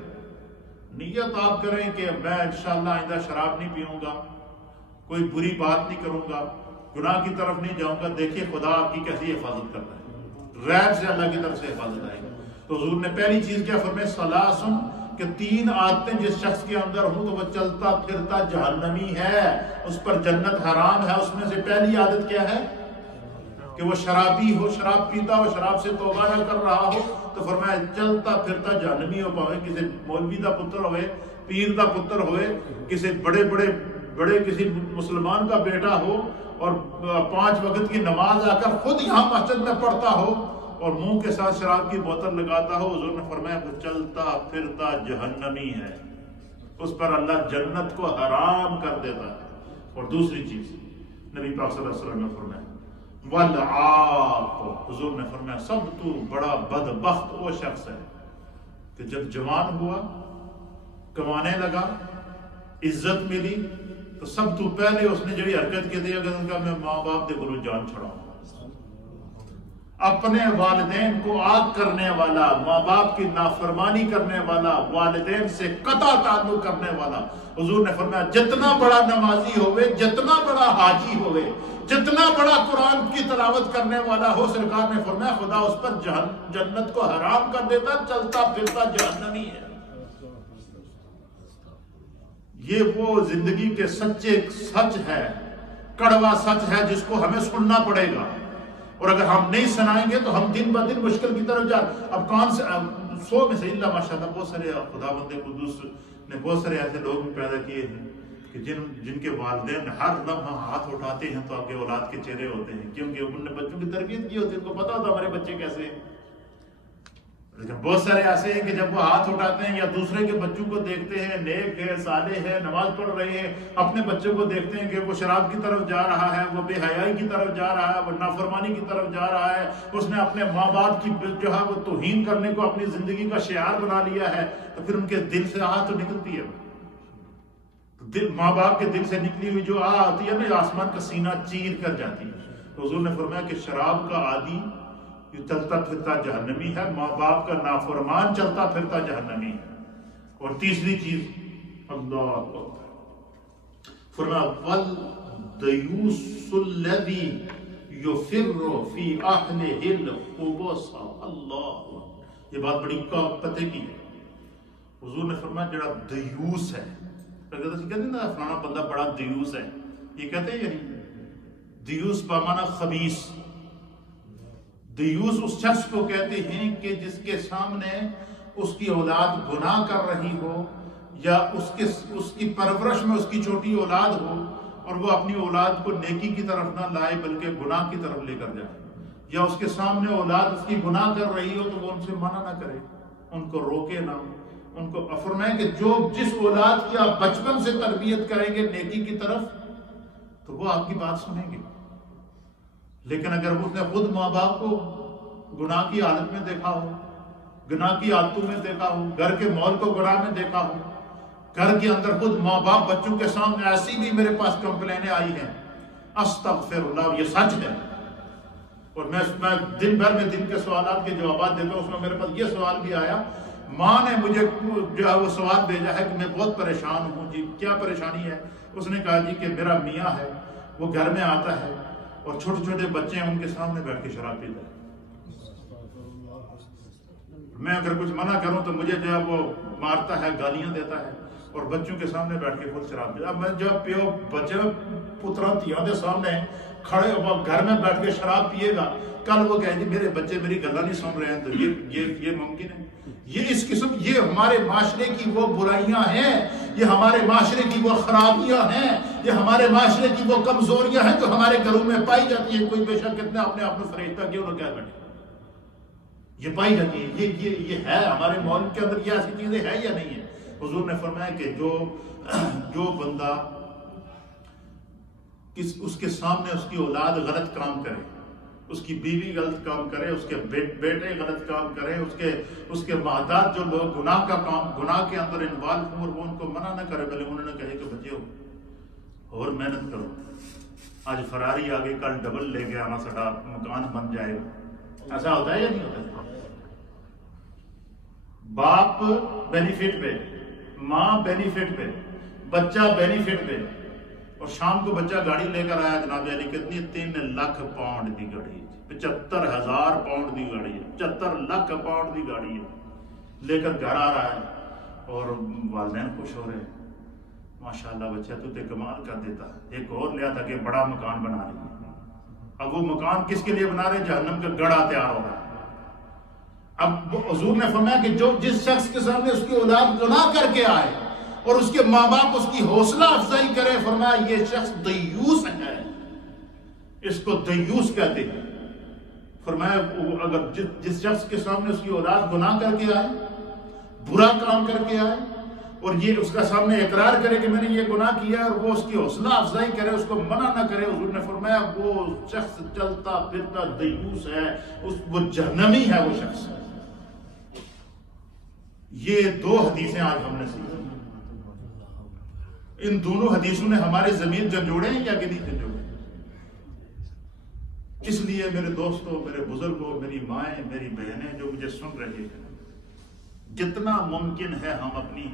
نیت آپ کریں کہ میں انشاءاللہ آئندہ شراب نہیں پیوں گا، کوئی بری بات نہیں کروں گا، گناہ کی طرف نہیں جاؤں گا۔ دیکھیے خدا آپ کی کیسی حفاظت کرتا ہے، غیب سے اللہ کی طرف سے حفاظت آئے گی۔ تو حضور نے پہلی چیز کیا فرمایا؟ ثلاثن، کہ 3 عادتیں جس شخص کے اندر ہوں تو وہ چلتا پھرتا جہنمی ہے، اس پر جنت حرام ہے۔ اس میں سے پہلی عادت کیا ہے؟ کہ وہ شرابی ہو، شراب پیتا ہو، شراب سے توبہ نہ کر رہا ہو، تو فرمایا چلتا پھرتا جہنمی ہو پاوے۔ کسی مولوی دا پتر ہوئے، پیر دا پتر ہوئے، کسی بڑے کسی مسلمان کا بیٹا ہو، اور 5 وقت کی نماز آ کر خود یہاں مسجد میں پڑھتا ہو اور منہ کے ساتھ شراب کی بوتل لگاتا ہو، حضور نے فرمایا وہ چلتا پھرتا جہنمی ہے، اس پر اللہ جنت کو حرام کر دیتا ہے۔ اور دوسری چیز نبی پاک صلی اللہ علیہ وسلم نے فرمایا والعاق، حضور نے فرمایا سب تو بڑا بدبخت وہ شخص ہے کہ جب جوان ہوا، کمانے لگا، عزت ملی، تو سب تو پہلے اس نے جڑی حرکت کی تھی اگر ان کا میں ماں باپ دے گلو جان چھڑاؤں، اپنے والدین کو آگ کرنے والا، ماں باپ کی نافرمانی کرنے والا، والدین سے قطع تعلق کرنے والا۔ حضور نے فرمایا جتنا بڑا نمازی ہوئے، جتنا بڑا حاجی ہوئے، جتنا بڑا قرآن کی تلاوت کرنے والا ہو، سرکار نے فرمایا خدا اس پر جنت کو حرام کر دیتا، چلتا پھرتا جہنمی ہے۔ یہ وہ زندگی کے سچ ہے، کڑوا سچ ہے جس کو ہمیں سننا پڑے گا، اور اگر ہم نہیں سنائیں گے تو ہم دن بدن مشکل کی طرف اب کون سے 100 میں سے اللہ ماشاءاللہ بہت سارے خدا بندے قدوس نے بہت سارے ایسے لوگ بھی پیدا کیے ہیں کہ جن کے والدین ہر لمحہ ہاتھ اٹھاتے ہیں تو آپ کے اولاد کے چہرے ہوتے ہیں، کیونکہ انہوں نے بچوں کی تربیت کی ہوتی ہے، ان کو پتا ہوتا ہمارے بچے کیسے ہیں۔ لیکن بہت سارے ایسے ہیں کہ جب وہ ہاتھ اٹھاتے ہیں یا دوسرے کے بچوں کو دیکھتے ہیں، نیک ہے، صالح ہے، نماز پڑھ رہے ہیں، اپنے بچوں کو دیکھتے ہیں کہ وہ شراب کی طرف جا رہا ہے، وہ بے حیائی کی طرف جا رہا ہے، وہ نافرمانی کی طرف جا رہا ہے، اس نے اپنے ماں باپ کی جو ہے وہ توہین کرنے کو اپنی زندگی کا شعار بنا لیا ہے، تو پھر ان کے دل سے آہ تو نکلتی ہے، ماں باپ کے دل سے نکلی ہوئی جو آہ آتی ہے نا، آسمان کا سینہ چیر کر جاتی ہے۔ تو حضور نے فرمایا کہ شراب کا عادی یہ چلتا پھرتا جہنمی ہے، ماں باپ کا نافرمان چلتا پھرتا جہنمی ہے۔ اور تیسری چیز اللہ اکبر، فرمایا والدیوس الذی یفر فی اہلہ الخبث، اللہ، یہ بات بڑی پتے کی ہے۔ حضور نے فرمایا جڑا دیوس ہے، کہتے ہیں نا فلانا بندہ بڑا دیوس ہے، یہ کہتے ہیں یعنی دیوس بمعنی خبیث۔ دیوس اس شخص کو کہتے ہیں کہ جس کے سامنے اس کی اولاد گناہ کر رہی ہو، یا اس کی پرورش میں اس کی چھوٹی اولاد ہو اور وہ اپنی اولاد کو نیکی کی طرف نہ لائے بلکہ گناہ کی طرف لے کر جائے، یا اس کے سامنے اولاد اس کی گناہ کر رہی ہو تو وہ ان سے منع نہ کرے، ان کو روکے نہ، ان کو فرمائے کہ جس اولاد کی آپ بچپن سے تربیت کریں گے نیکی کی طرف تو وہ آپ کی بات سنیں گے. لیکن اگر اس نے خود ماں باپ کو گناہ کی حالت میں دیکھا ہو، گناہ کی عادتوں میں دیکھا ہو، گھر کے ماحول کو گناہ میں دیکھا ہو، گھر کے اندر خود ماں باپ بچوں کے سامنے ایسی بھی میرے پاس کمپلینیں آئی ہیں، استغفر اللہ، یہ سچ ہے. اور میں دن بھر میں دن کے سوالات کے جوابات دیتا ہوں، اس میں میرے پاس یہ سوال بھی آیا، ماں نے مجھے جو ہے وہ سوال بھیجا ہے کہ میں بہت پریشان ہوں. جی کیا پریشانی ہے؟ اس نے کہا جی کہ میرا میاں ہے، وہ گھر میں آتا ہے اور چھوٹے چھوٹے بچے ہیں ان کے سامنے بیٹھ کے شراب پیتا ہے. میں اگر کچھ منع کروں تو مجھے جو ہے وہ مارتا ہے، گالیاں دیتا ہے، اور بچوں کے سامنے بیٹھ کے خود شراب پیتا ہے. اب میں جب پیو بچے پترا تیاں دے سامنے کھڑے گھر میں بیٹھ کے شراب پیے گا، کل وہ کہے جی میرے بچے میری گلا نہیں سن رہے ہیں، تو یہ ممکن ہے؟ یہ اس قسم، یہ ہمارے معاشرے کی وہ برائیاں ہیں، یہ ہمارے معاشرے کی وہ خرابیاں ہیں، یہ ہمارے معاشرے کی وہ کمزوریاں ہیں جو ہمارے گھروں میں پائی جاتی ہیں. کوئی بے شک کتنے اپنے آپ کو فریشتہ کیوں نہ کہہ بیٹھے، یہ پائی جاتی ہے. یہ ہے ہمارے ماحول کے اندر، یہ ایسی چیزیں ہیں یا نہیں ہے؟ حضور نے فرمایا کہ جو بندہ اس کے سامنے اس کی اولاد غلط کام کرے، اس کی بیوی غلط کام کرے، اس کے بیٹے غلط کام کرے، اس کے مادات جو لوگ گناہ کے اندر انوالو ہوں، اور وہ ان کو منع نہ کرے، بلکہ انہوں نے کہے کہ بچے ہو اور محنت کرو، آج فراری آگے کل ڈبل لے کے آنا، سٹا مکان بن جائے گا. ایسا ہوتا ہے یا نہیں ہوتا؟ باپ بینیفٹ پہ، ماں بینیفٹ پہ، بچہ بینیفٹ پہ، اور شام کو بچہ گاڑی لے کر آیا جناب علی، کتنی 3 لاکھ پاؤنڈ کی گاڑی، 75,000 پاؤنڈ کی گاڑی ہے، 75 لاکھ پاؤنڈ کی گاڑی ہے، لے کر گھر آ رہا ہے، اور والدین خوش ہو رہے ہیں، ماشاءاللہ بچہ تو تے کمال کر دیتا. ایک اور لیا تھا کہ بڑا مکان بنا رہی ہے. اب وہ مکان کس کے لیے بنا رہے ہیں؟ جہنم کا گڑھا تیار ہو رہا ہے. اب حضور نے فرمایا کہ جس شخص کے سامنے اس کی اولاد گناہ کر کے آئے اور اس کے ماں باپ اس کی حوصلہ افزائی کرے، فرمایا یہ شخص دیوس ہے، اس کو دیوس کہتے ہیں. فرمایا اگر جس شخص کے سامنے اس کی اولاد گناہ کر کے آئے، برا کام کر کے آئے، اور یہ اس کا سامنے اقرار کرے کہ میں نے یہ گناہ کیا ہے، اور وہ اس کی حوصلہ افزائی کرے، اس کو منع نہ کرے، حضور نے فرمایا وہ شخص چلتا پھرتا دیوس ہے، وہ جہنمی ہے وہ شخص. یہ 2 حدیثیں آج ہم نے سیکھی. ان دونوں حدیثوں نے ہمارے ضمیر جھنجھوڑے ہیں یا کہ نہیں جھنجھوڑے؟ اس لیے میرے دوستوں، میرے بزرگوں، میری مائیں، میری بہنیں جو مجھے سن رہے ہیں، جتنا ممکن ہے ہم اپنی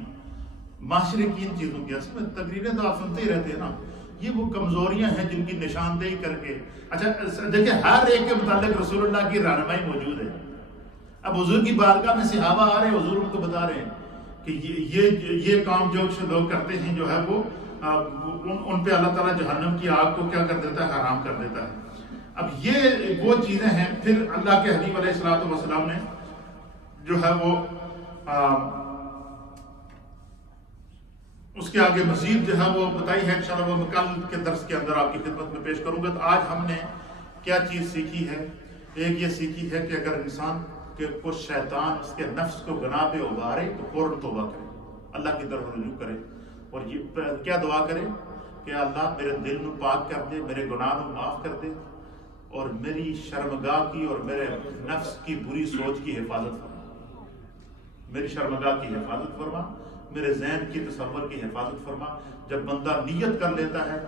معاشرے کی ان چیزوں کی، اصل میں تقریریں تو آپ سنتے ہی رہتے ہیں نا، یہ وہ کمزوریاں ہیں جن کی نشاندہی کر کے. اچھا دیکھیں، ہر ایک کے متعلق رسول اللہ کی رہنمائی موجود ہے. اب حضور کی بارگاہ میں صحابہ آ رہے ہیں، حضور ان کو بتا رہے ہیں کہ یہ کام جو لوگ کرتے ہیں جو ہے وہ ان پہ اللہ تعالیٰ جہنم کی آگ کو کیا کر دیتا ہے؟ حرام کر دیتا ہے. اب یہ وہ چیزیں ہیں. پھر اللہ کے حبیب علیہ الصلوۃ والسلام نے جو ہے وہ اس کے آگے مزید جو ہے وہ بتائی ہے، انشاءاللہ وہ کل کے درس کے اندر آپ کی خدمت میں پیش کروں گا. تو آج ہم نے کیا چیز سیکھی ہے؟ ایک یہ سیکھی ہے کہ اگر انسان کو شیطان اس کے نفس کو گناہ پہ ابھارے تو فوراً توبہ کرے، اللہ کی طرف رجوع کرے، اور یہ کیا دعا کرے کہ اللہ میرے دل کو پاک کر دے، میرے گناہ کو معاف کر دے، اور میری شرمگاہ کی اور میرے نفس کی بری سوچ کی حفاظت فرما، میری شرمگاہ کی حفاظت فرما، میرے ذہن کی تصور کی حفاظت فرما. جب بندہ نیت کر لیتا ہے،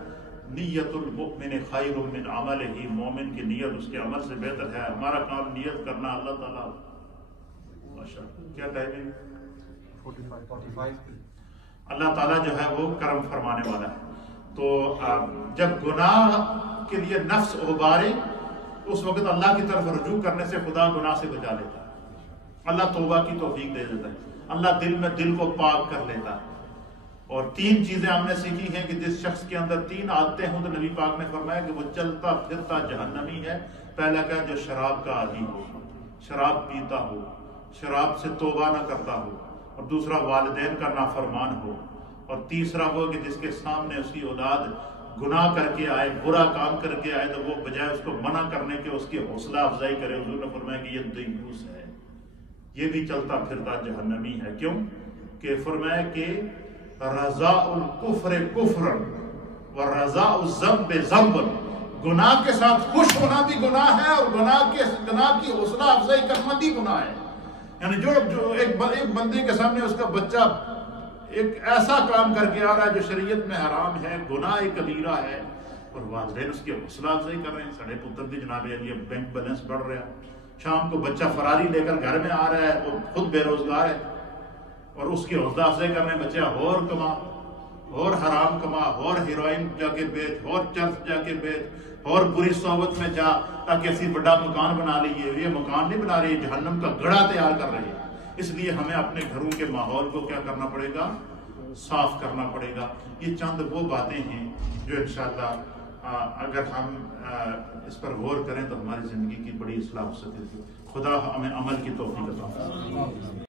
نیت المؤمن خیر من عملہ، مومن کی نیت اس کے عمل سے بہتر ہے. ہمارا کام نیت کرنا. اللہ تعالیٰ کیا ٹائم ہے؟ 45. اللہ تعالیٰ جو ہے وہ کرم فرمانے والا ہے. تو جب گناہ کے لیے نفس ابھارے اس وقت اللہ کی طرف رجوع کرنے سے خدا گناہ سے بچا لیتا ہے، اللہ توبہ کی توفیق دے دیتا ہے، اللہ دل کو پاک کر لیتا ہے. اور 3 چیزیں ہم نے سیکھی ہیں کہ جس شخص کے اندر 3 عادتیں ہوں تو نبی پاک نے فرمایا کہ وہ چلتا پھرتا جہنمی ہے. پہلا کیا؟ جو شراب کا عادی ہو، شراب پیتا ہو، شراب سے توبہ نہ کرتا ہو، اور دوسرا والدین کا نافرمان ہو، اور تیسرا وہ کہ جس کے سامنے اس کی اولاد گناہ کر کے آئے، برا کام کر کے آئے، تو وہ بجائے اس کو منع کرنے کے اس کی حوصلہ افزائی کرے. حضور نے فرمایا کہ یہ دیوس ہے، یہ بھی چلتا پھرتا جہنمی ہے. کیوں کہ فرمایا کہ رضاء الکفر کفر و رضاء الذنب ذنب، گناہ کے ساتھ خوش ہونا بھی گناہ ہے اور گناہ کی حوصلہ افزائی کرنا بھی گناہ ہے. یعنی جو ایک بندے کے سامنے اس کا بچہ ایک ایسا کام کر کے آ رہا ہے جو شریعت میں حرام ہے، گناہ کبیرہ ہے، اور والدین اس کی حوصلہ افزائی کر رہے ہیں. سڑے پتر بھی جناب علی بینک بیلنس بڑھ رہا ہے، شام کو بچہ فراری لے کر گھر میں آ رہا ہے، وہ خود بے روزگار ہے اور اس کی حوصلہ افزائی کر رہے ہیں، بچہ اور کما، اور حرام کما، اور ہیروئن جا کے بیچ، اور چرس جا کے بیچ، اور بری صحبت میں جا تاکہ اسی بڑا مکان بنا لیے. یہ مکان نہیں بنا رہی، جہنم کا گڑھا تیار کر رہی ہے. اس لیے ہمیں اپنے گھروں کے ماحول کو کیا کرنا پڑے گا؟ صاف کرنا پڑے گا. یہ چند وہ باتیں ہیں جو انشاءاللہ اگر ہم اس پر غور کریں تو ہماری زندگی کی بڑی اصلاح ہو سکتی ہے. خدا ہمیں عمل کی توفیق عطا فرمائے.